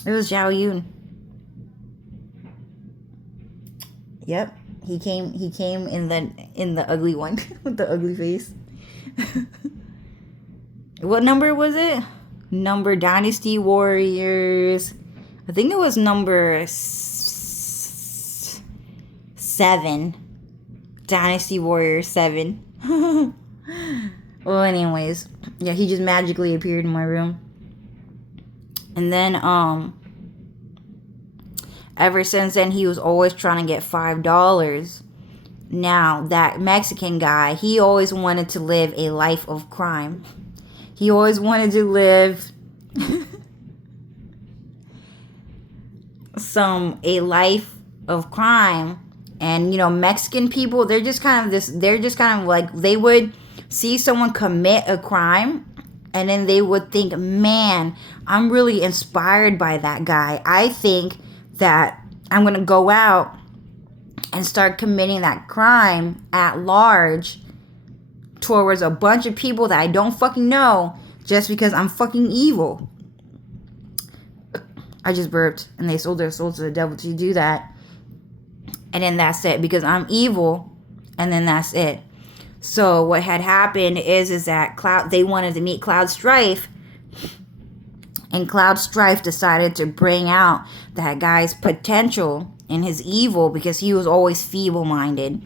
It was Zhao Yun. Yep, he came in the ugly one with the ugly face. What number was it? Number Dynasty Warriors. I think it was number 7. Dynasty Warriors 7. Well, anyways, yeah, he just magically appeared in my room. And then, ever since then, he was always trying to get $5. Now, that Mexican guy, he always wanted to live a life of crime. He always wanted to live a life of crime. And, you know, Mexican people, they're just kind of like, they would see someone commit a crime, and then they would think, man, I'm really inspired by that guy. I think that I'm going to go out and start committing that crime at large towards a bunch of people that I don't fucking know, just because I'm fucking evil. I just burped, and they sold their souls to the devil to do that. And then that's it, because I'm evil, and then that's it. So what had happened is that they wanted to meet Cloud Strife, and Cloud Strife decided to bring out that guy's potential and his evil, because he was always feeble-minded.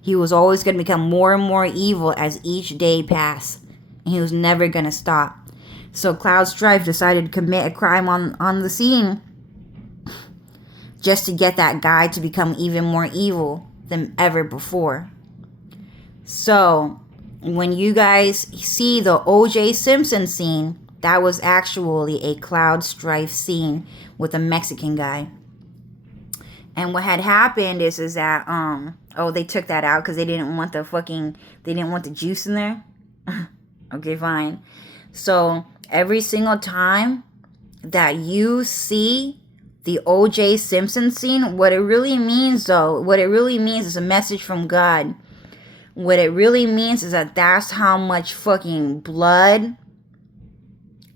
He was always going to become more and more evil as each day passed, and he was never going to stop. So Cloud Strife decided to commit a crime on the scene, just to get that guy to become even more evil than ever before. So, when you guys see the O.J. Simpson scene, that was actually a Cloud Strife scene with a Mexican guy. And what had happened is that, they took that out because they didn't want the juice in there. Okay, fine. So, every single time that you see the O.J. Simpson scene, what it really means, though, what it really means is a message from God. What it really means is that that's how much fucking blood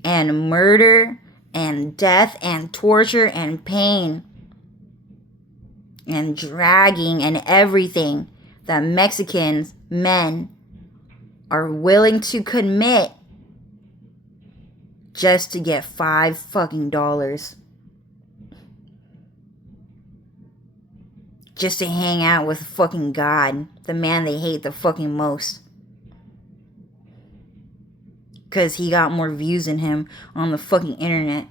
and murder and death and torture and pain and dragging and everything that Mexicans, men, are willing to commit just to get $5 fucking dollars. Just to hang out with fucking God, the man they hate the fucking most. Because he got more views than him on the fucking internet.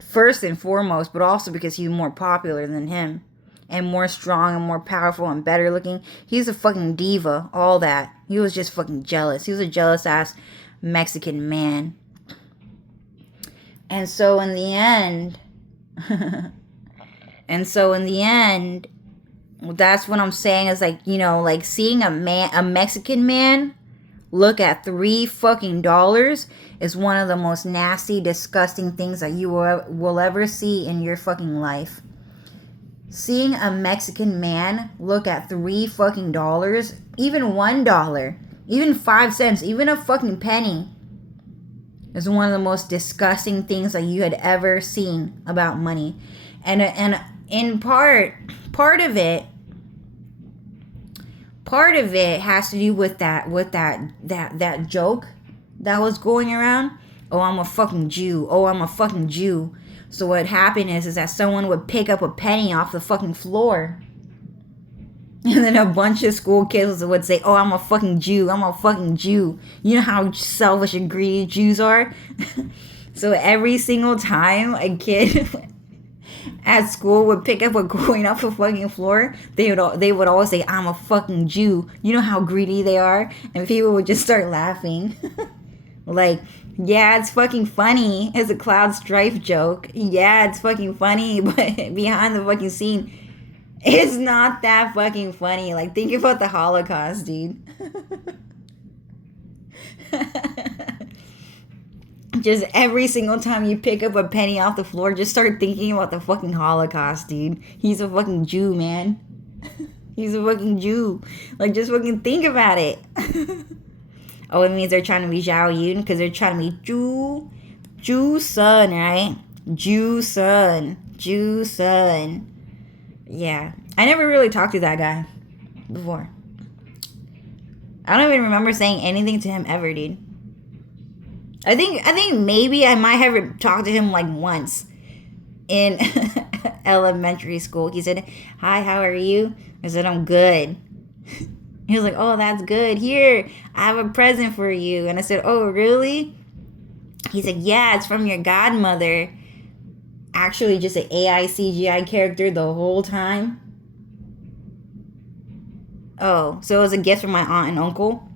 First and foremost, but also because he's more popular than him. And more strong and more powerful and better looking. He's a fucking diva, all that. He was just fucking jealous. He was a jealous ass Mexican man. And so in the end... that's what I'm saying is like, you know, like seeing a Mexican man look at $3 fucking dollars is one of the most nasty, disgusting things that you will ever see in your fucking life. Seeing a Mexican man look at $3 fucking dollars, even $1, even 5 cents, even a fucking penny, is one of the most disgusting things that you had ever seen about money. And in part of it has to do with that joke that was going around. Oh, I'm a fucking Jew. Oh, I'm a fucking Jew. So what happened is that someone would pick up a penny off the fucking floor. And then a bunch of school kids would say, oh, I'm a fucking Jew. I'm a fucking Jew. You know how selfish and greedy Jews are? So every single time a kid at school would pick up a coin off the fucking floor, they would always say, I'm a fucking Jew. You know how greedy they are? And people would just start laughing. Like, yeah, it's fucking funny. It's a Cloud Strife joke. Yeah, it's fucking funny, but behind the fucking scene, it's not that fucking funny. Like, think about the Holocaust, dude. Just every single time you pick up a penny off the floor, just start thinking about the fucking Holocaust, dude. He's a fucking Jew, man. He's a fucking Jew. Like, just fucking think about it. Oh, it means they're trying to be Zhao Yun because they're trying to be Jew son, right? Jew son. Yeah. I never really talked to that guy before. I don't even remember saying anything to him ever, dude. I think maybe I might have talked to him like once in elementary school. He said, hi, how are you? I said, I'm good. He was like, oh, that's good. Here, I have a present for you. And I said, oh, really? He said, yeah, it's from your godmother. Actually, just an AI CGI character the whole time. Oh, so it was a gift from my aunt and uncle?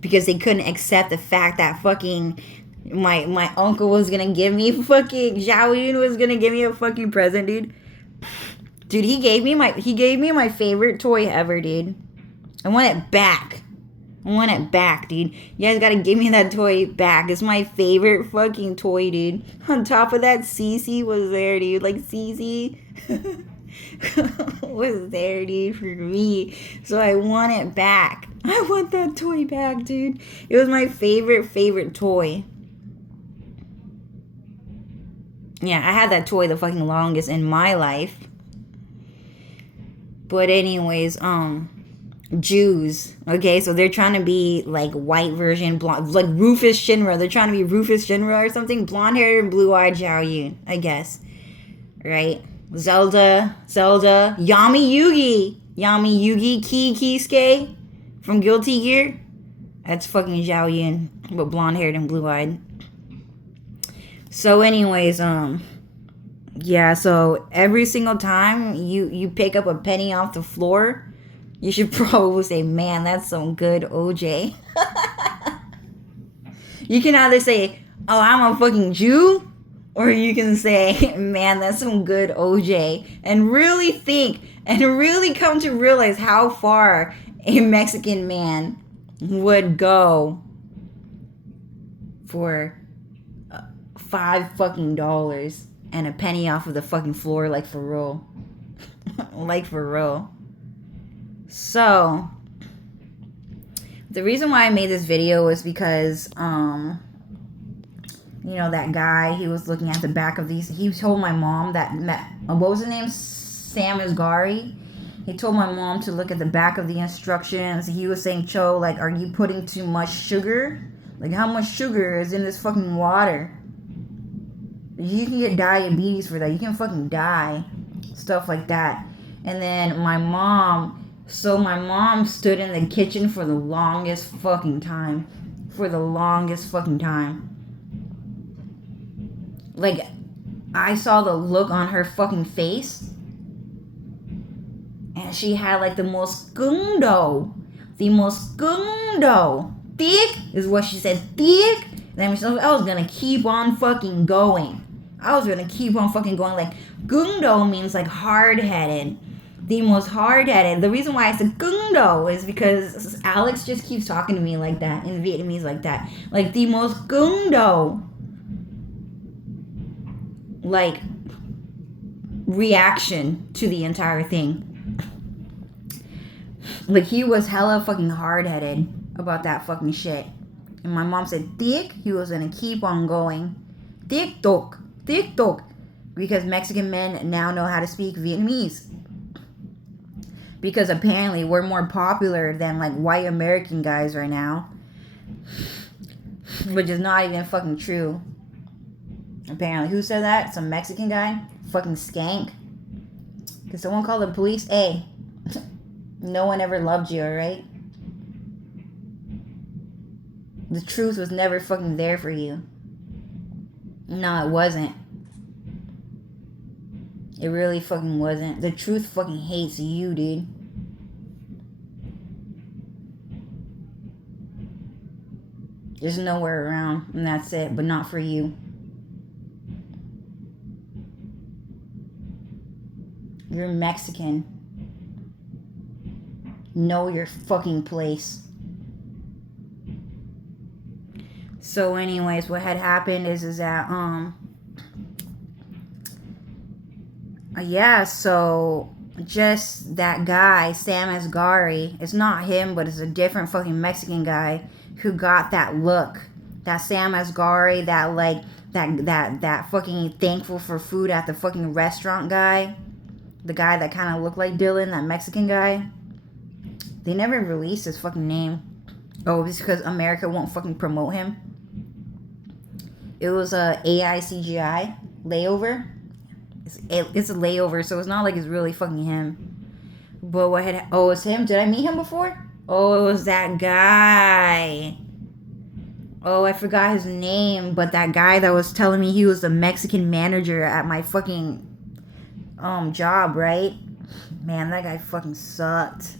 Because they couldn't accept the fact that fucking my uncle was gonna give me fucking Zhao Yun was gonna give me a fucking present, dude. Dude, he gave me my favorite toy ever, dude. I want it back. Dude. You guys gotta give me that toy back. It's my favorite fucking toy, dude. On top of that, Cece was there, dude. Like, Cece was there, dude, for me. So I want it back. I want that toy back, dude. It was my favorite toy. Yeah, I had that toy the fucking longest in my life. But anyways, Jews. Okay, so they're trying to be like white version, blonde, like Rufus Shinra. They're trying to be Rufus Shinra or something. Blonde hair and blue eyed Zhao Yun, I guess. Right? Zelda, Yami Yugi, Kisuke from Guilty Gear. That's fucking Zhao Yun, but blonde haired and blue eyed. So anyways, yeah, so every single time you pick up a penny off the floor, you should probably say, man, that's some good OJ. You can either say, oh, I'm a fucking Jew, or you can say, man, that's some good OJ. And really think, and really come to realize how far a Mexican man would go for $5 fucking dollars. and a penny off of the fucking floor, like for real. Like for real. So, the reason why I made this video was because, you know, that guy, he was looking at the back of these. He told my mom that, what was his name? Sam Asghari. He told my mom to look at the back of the instructions. He was saying, Cho, like, are you putting too much sugar? Like, how much sugar is in this fucking water? You can get diabetes for that. You can fucking die. Stuff like that. And then my mom stood in the kitchen for the longest fucking time. For the longest fucking time. Like, I saw the look on her fucking face. And she had like the most gundo. Thick is what she said. Thick. That means I was gonna keep on fucking going. Like, gundo means like hard-headed. The most hard-headed. The reason why I said gundo is because Alex just keeps talking to me like that in Vietnamese like that. Like the most gundo. Like reaction to the entire thing. Like he was hella fucking hard-headed about that fucking shit. And my mom said thick, he was gonna keep on going. Thick tok. Because Mexican men now know how to speak Vietnamese. Because apparently we're more popular than like white American guys right now. Which is not even fucking true. Apparently. Who said that? Some Mexican guy? Fucking skank. Because someone called the police. Hey, no one ever loved you, alright? The truth was never fucking there for you. No, it wasn't. It really fucking wasn't. The truth fucking hates you, dude. There's nowhere around, and that's it. But not for you. You're Mexican. Know your fucking place. So anyways, what had happened is that, yeah, so just that guy, Sam Asghari, it's not him, but it's a different fucking Mexican guy who got that look. That Sam Asghari, that like, that fucking thankful for food at the fucking restaurant guy. The guy that kind of looked like Dylan, that Mexican guy. They never released his fucking name. Oh, it's because America won't fucking promote him. It was a AICGI layover. It's a layover, so it's not like it's really fucking him. But what had... Oh, it's him? Did I meet him before? Oh, it was that guy. Oh, I forgot his name. But that guy that was telling me he was the Mexican manager at my fucking job, right? Man, that guy fucking sucked.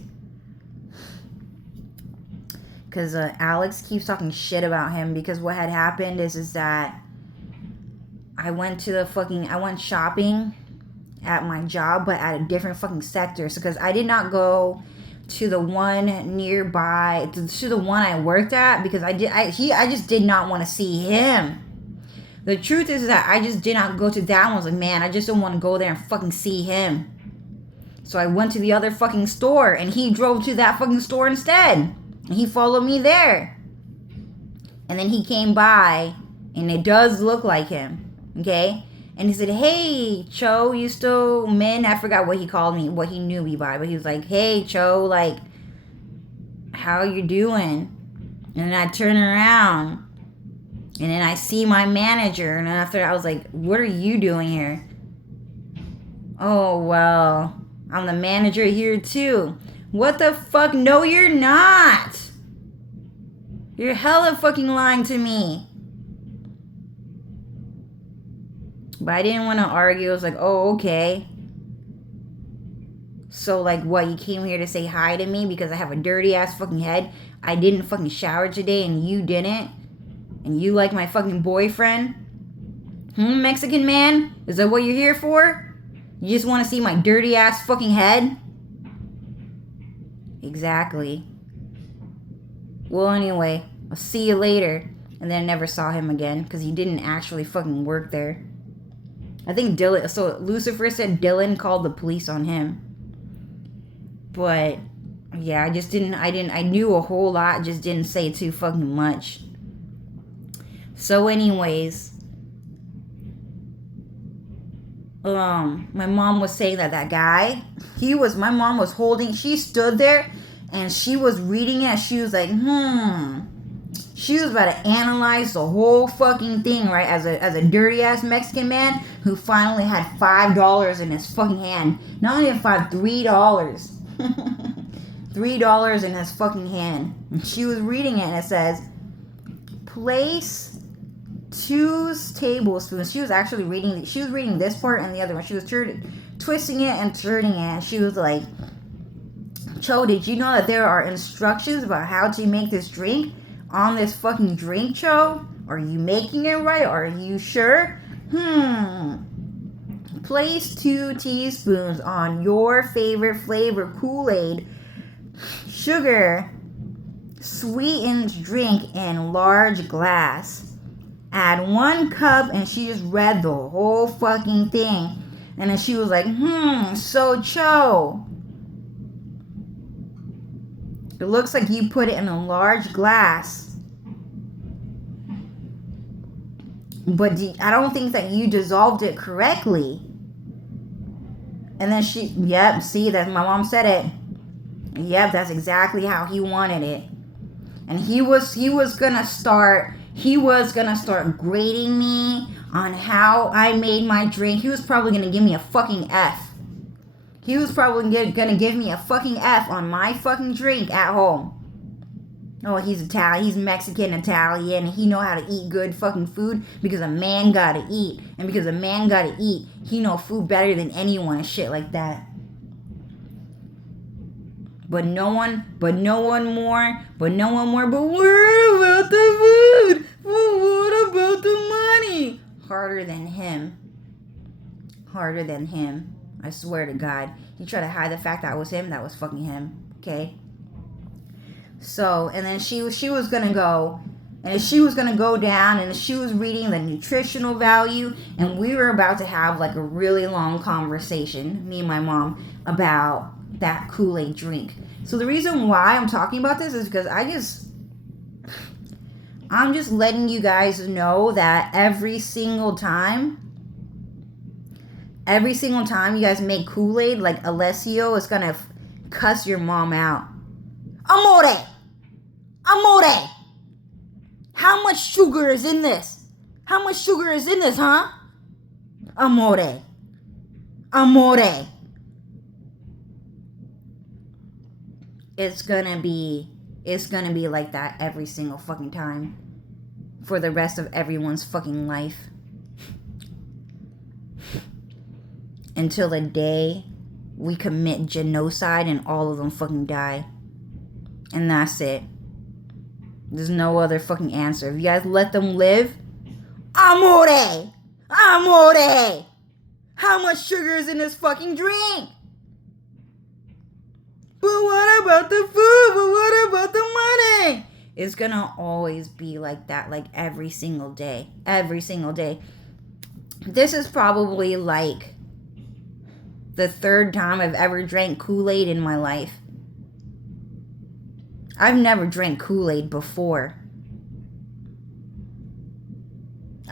Because Alex keeps talking shit about him. Because what had happened is that I went shopping at my job, but at a different fucking sector. So, because I did not go to the one nearby, to the one I worked at, because I just did not want to see him. The truth is that I just did not go to that one. I was like, man, I just don't want to go there and fucking see him. So I went to the other fucking store, and he drove to that fucking store instead. And he followed me there. And then he came by, and it does look like him. Okay? And he said, hey, Cho, you still Min? I forgot what he called me, what he knew me by. But he was like, hey, Cho, like, how you doing? And then I turn around. And then I see my manager. And then after I was like, what are you doing here? Oh, well, I'm the manager here too. What the fuck? No, you're not. You're hella fucking lying to me. But I didn't want to argue. I was like, oh, okay. So, like, what? You came here to say hi to me because I have a dirty ass fucking head? I didn't fucking shower today and you didn't? And you like my fucking boyfriend? Mexican man? Is that what you're here for? You just want to see my dirty ass fucking head? Exactly. Well, anyway, I'll see you later. And then I never saw him again because he didn't actually fucking work there. I think Dylan, so Lucifer said Dylan called the police on him. But yeah, I knew a whole lot, just didn't say too fucking much. So anyways, my mom was saying that guy, my mom was holding, she stood there and she was reading it. She was like, she was about to analyze the whole fucking thing, right? As a dirty ass Mexican man who finally had $5 in his fucking hand. Not only $3. $3 in his fucking hand. And she was reading it and it says, place 2 tablespoons. She was actually reading, she was reading this part and the other one. She was twisting it and turning it. And she was like, Cho, did you know that there are instructions about how to make this drink on this fucking drink, Cho? Are you making it right? Are you sure? Place 2 teaspoons on your favorite flavor Kool-Aid. Sugar. Sweetened drink in large glass. Add 1 cup, and she just read the whole fucking thing. And then she was like, so Cho, it looks like you put it in a large glass. But I don't think that you dissolved it correctly. And then see, that my mom said it. Yep, that's exactly how he wanted it. And he was gonna start grading me on how I made my drink. He was probably gonna give me a fucking F. He was probably gonna give me a fucking F on my fucking drink at home. Oh, he's Italian. He's Mexican Italian. He know how to eat good fucking food because a man gotta eat. And because a man gotta eat, he know food better than anyone and shit like that. But no one more. But what about the food? But what about the money? Harder than him. I swear to God. He tried to hide the fact that I was him. That was fucking him. Okay? So, and then she was gonna go, and she was gonna go down, and she was reading the nutritional value, and we were about to have like a really long conversation, me and my mom, about that Kool-Aid drink. So the reason why I'm talking about this is because I'm just letting you guys know that every single time you guys make Kool-Aid, like Alessio is gonna cuss your mom out. Amore! How much sugar is in this? Huh? Amore. It's gonna be like that every single fucking time. For the rest of everyone's fucking life. Until the day we commit genocide and all of them fucking die. And that's it. There's no other fucking answer. If you guys let them live, amore! How much sugar is in this fucking drink? But what about the food? But what about the money? It's gonna always be like that, like every single day. This is probably like the 3rd time I've ever drank Kool-Aid in my life. I've never drank Kool-Aid before.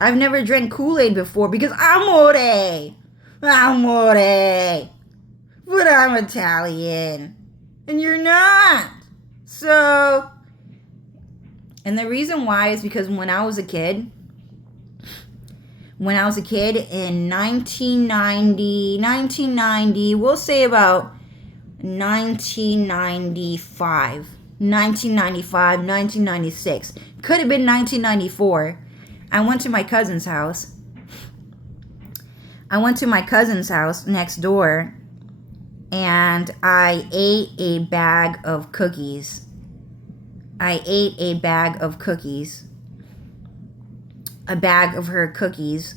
Because amore. But I'm Italian. And you're not. So, and the reason why is because when I was a kid in 1990, we'll say about 1995, 1996. Could have been 1994. I went to my cousin's house. Next door, and I ate a bag of cookies. A bag of her cookies.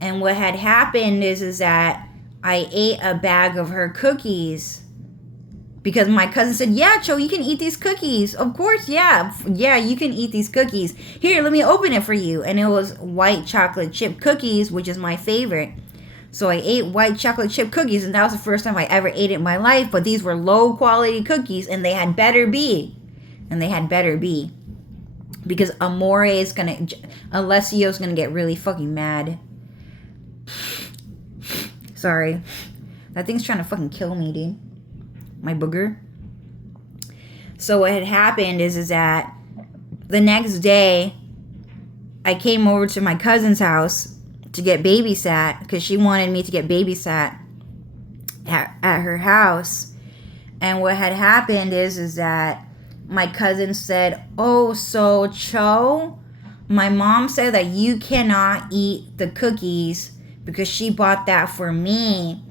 And what had happened is that I ate a bag of her cookies because my cousin said, yeah, Cho, you can eat these cookies. Of course, yeah, you can eat these cookies. Here, let me open it for you. And it was white chocolate chip cookies, which is my favorite. So I ate white chocolate chip cookies, and that was the first time I ever ate it in my life. But these were low quality cookies, and they had better be. And they had better be. Because Alessio's gonna get really fucking mad. Sorry. That thing's trying to fucking kill me, dude. My booger. So what had happened is that the next day, I came over to my cousin's house to get babysat because she wanted me to get babysat at her house. And what had happened is that my cousin said, "Oh, so Cho, my mom said that you cannot eat the cookies because she bought that for me."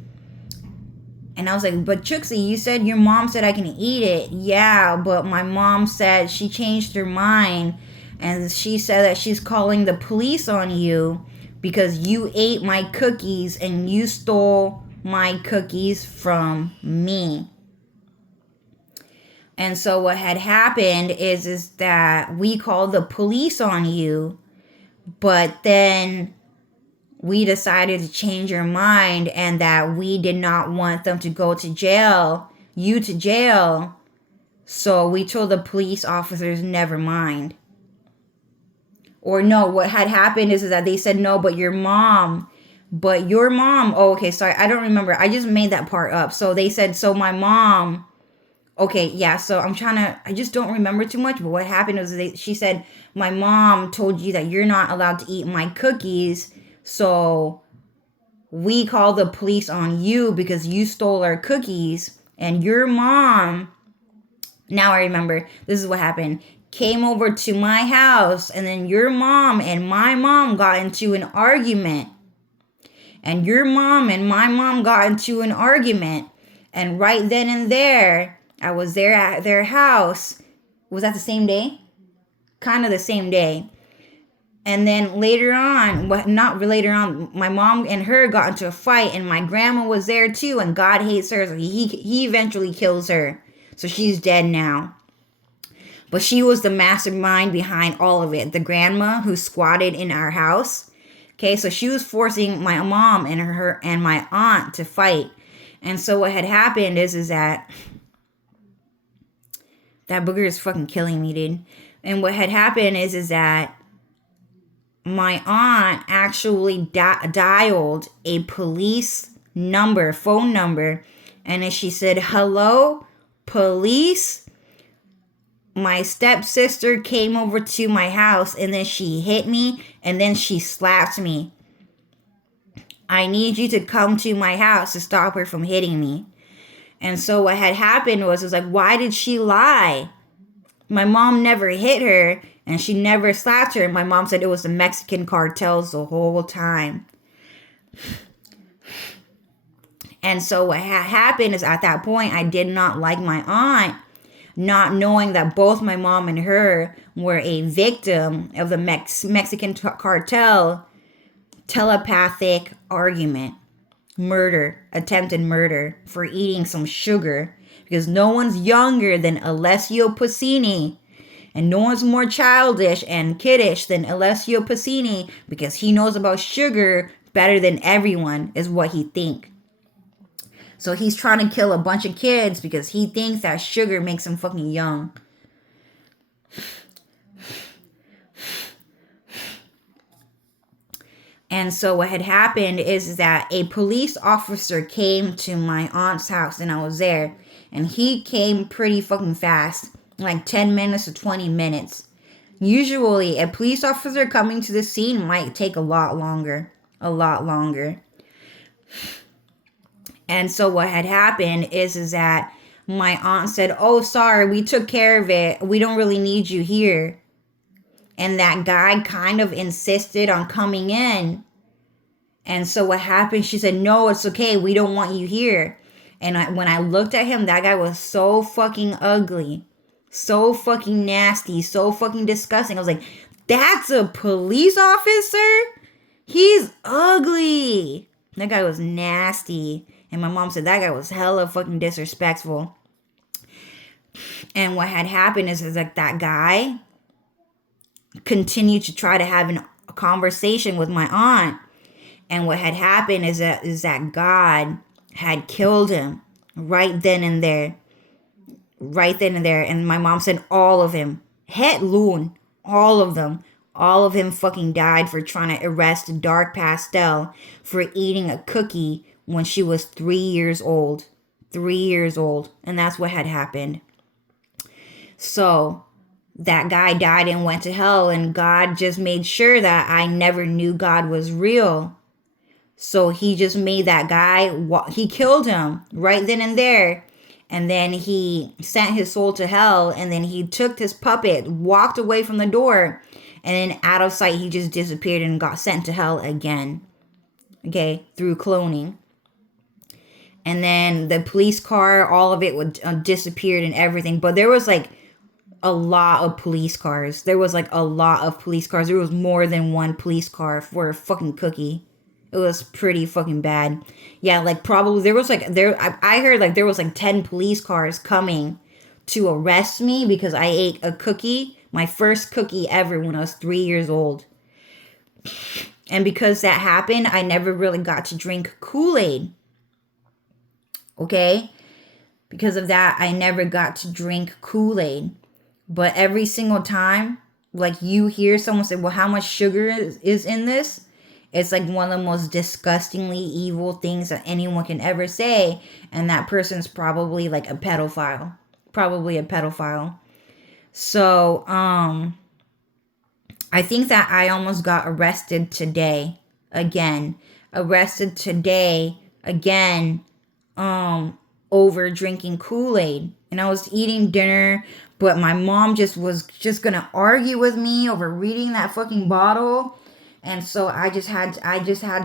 And I was like, "But Chooksy, you said your mom said I can eat it." "Yeah, but my mom said she changed her mind. And she said that she's calling the police on you because you ate my cookies and you stole my cookies from me." And so what had happened is that we called the police on you, but then we decided to change our mind and that we did not want them to go to jail, you to jail. So we told the police officers, never mind. Or no, what had happened is that they said, "No, but your mom, oh, okay, sorry, I don't remember. I just made that part up." So they said, so my mom, okay, yeah, so I just don't remember too much, but what happened was she said, "My mom told you that you're not allowed to eat my cookies, so we call the police on you because you stole our cookies, and your mom," now I remember, this is what happened, "came over to my house, and then your mom and my mom got into an argument. And your mom and my mom got into an argument. And right then and there, I was there at their house." Was that the same day? Kind of the same day. And then later on, my mom and her got into a fight, and my grandma was there too, and God hates her, so he eventually kills her. So she's dead now. But she was the mastermind behind all of it. The grandma who squatted in our house. Okay, so she was forcing my mom and her and my aunt to fight. And so what had happened is that booger is fucking killing me, dude. And what had happened is that my aunt actually dialed a police phone number, and then she said, "Hello, police? My stepsister came over to my house, and then she hit me, and then she slapped me. I need you to come to my house to stop her from hitting me." And so what had happened was like, why did she lie? My mom never hit her, and she never slapped her. My mom said it was the Mexican cartels the whole time. And so what happened is at that point, I did not like my aunt, not knowing that both my mom and her were a victim of the Mexican cartel telepathic argument. Attempted murder for eating some sugar, because no one's younger than Alessio Pacini, and no one's more childish and kiddish than Alessio Pacini, because he knows about sugar better than everyone, is what he thinks. So he's trying to kill a bunch of kids because he thinks that sugar makes him fucking young. And so what had happened is that a police officer came to my aunt's house, and I was there. And he came pretty fucking fast, like 10 minutes to 20 minutes. Usually, a police officer coming to the scene might take a lot longer. And so what had happened is that my aunt said, "Oh, sorry, we took care of it. We don't really need you here." And that guy kind of insisted on coming in. And so what happened, she said, "No, it's okay. We don't want you here." And when I looked at him, that guy was so fucking ugly, so fucking nasty, so fucking disgusting. I was like, that's a police officer? He's ugly. That guy was nasty. And my mom said that guy was hella fucking disrespectful. And what had happened is like that guy continued to try to have a conversation with my aunt. And what had happened is that God had killed him right then and there. Right then and there. And my mom said all of him. Het loon. All of them. All of him fucking died for trying to arrest Dark Pastel for eating a cookie when she was 3 years old. 3 years old. And that's what had happened. So that guy died and went to hell, and God just made sure that I never knew God was real. So he just made that guy, he killed him right then and there. And then he sent his soul to hell, and then he took his puppet, walked away from the door, and then out of sight, he just disappeared and got sent to hell again. Okay, through cloning. And then the police car, all of it would disappeared and everything. But there was like a lot of police cars. There was like a lot of police cars. There was more than one police car for a fucking cookie. It was pretty fucking bad. Yeah, like probably there was like I heard like there was like 10 police cars coming to arrest me because I ate a cookie, my first cookie ever when I was 3 years old. And because that happened, I never really got to drink Kool-Aid. Okay? Because of that, I never got to drink Kool-Aid. But every single time, like you hear someone say, well, how much sugar is in this? It's like one of the most disgustingly evil things that anyone can ever say. And that person's probably like a pedophile. Probably a pedophile. So, I think that I almost got arrested today. Again. Arrested today. Again. Over drinking Kool-Aid. And I was eating dinner, but my mom was just gonna argue with me over reading that fucking bottle. And so I just had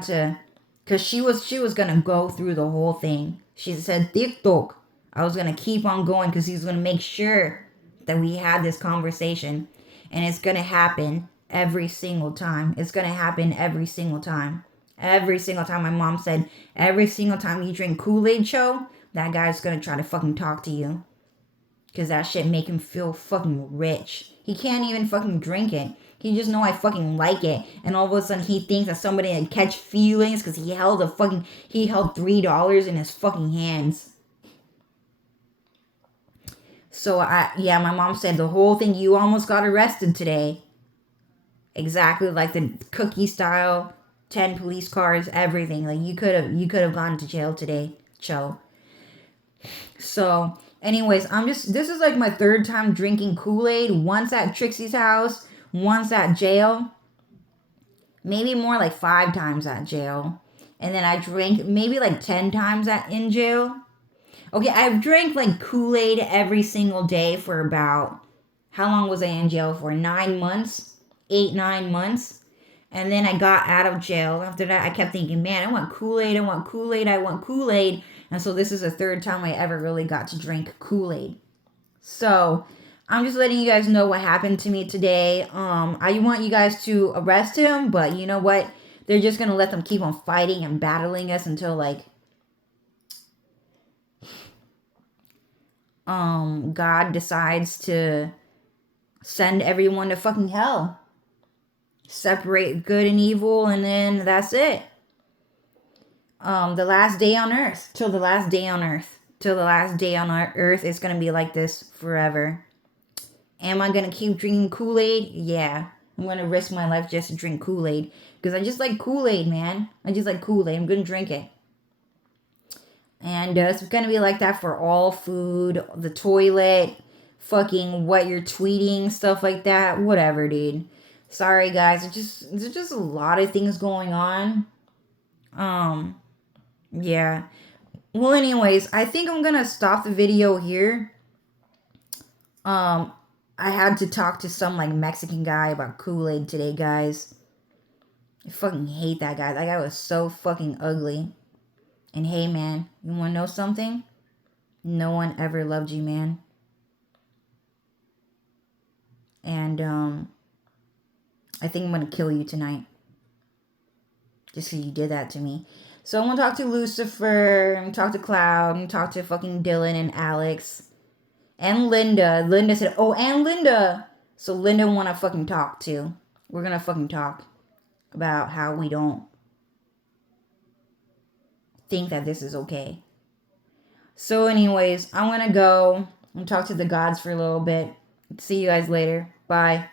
to, because she was gonna go through the whole thing. She said TikTok. I was gonna keep on going because he's gonna make sure that we had this conversation. And it's gonna happen every single time. It's gonna happen every single time. Every single time. My mom said, every single time you drink Kool-Aid, Cho, that guy's gonna try to fucking talk to you. Because that shit make him feel fucking rich. He can't even fucking drink it. He just know I fucking like it. And all of a sudden he thinks that somebody can catch feelings because he held $3 in his fucking hands. So my mom said the whole thing, you almost got arrested today. Exactly like the cookie style, 10 police cars, everything. Like you could have gone to jail today, Cho. So anyways, this is like my third time drinking Kool-Aid. Once at Trixie's house, once at jail. Maybe more like 5 times at jail. And then I drank maybe like 10 times in jail. Okay, I've drank like Kool-Aid every single day for about, how long was I in jail for? 9 months? 8-9 months. And then I got out of jail. After that, I kept thinking, man, I want Kool-Aid, I want Kool-Aid, I want Kool-Aid. And so this is the third time I ever really got to drink Kool-Aid. So I'm just letting you guys know what happened to me today. I want you guys to arrest him, but you know what? They're just going to let them keep on fighting and battling us until like God decides to send everyone to fucking hell. Separate good and evil, and then that's it. The last day on earth. Till the last day on earth. Till the last day on earth, it's going to be like this forever. Am I going to keep drinking Kool-Aid? Yeah. I'm going to risk my life just to drink Kool-Aid. Because I just like Kool-Aid, man. I just like Kool-Aid. I'm going to drink it. And it's going to be like that for all food, the toilet, fucking what you're tweeting, stuff like that. Whatever, dude. Sorry, guys. There's just a lot of things going on. Yeah. Well, anyways, I think I'm going to stop the video here. I had to talk to some, like, Mexican guy about Kool-Aid today, guys. I fucking hate that guy. That guy was so fucking ugly. And hey, man, you want to know something? No one ever loved you, man. And, I think I'm going to kill you tonight. Just because you did that to me. So I'm going to talk to Lucifer. I'm going to talk to Cloud. I'm going to talk to fucking Dylan and Alex. And Linda. Linda said, oh, and Linda. So Linda want to fucking talk too. We're going to fucking talk about how we don't think that this is okay. So, anyways, I'm gonna go and talk to the gods for a little bit. See you guys later. Bye.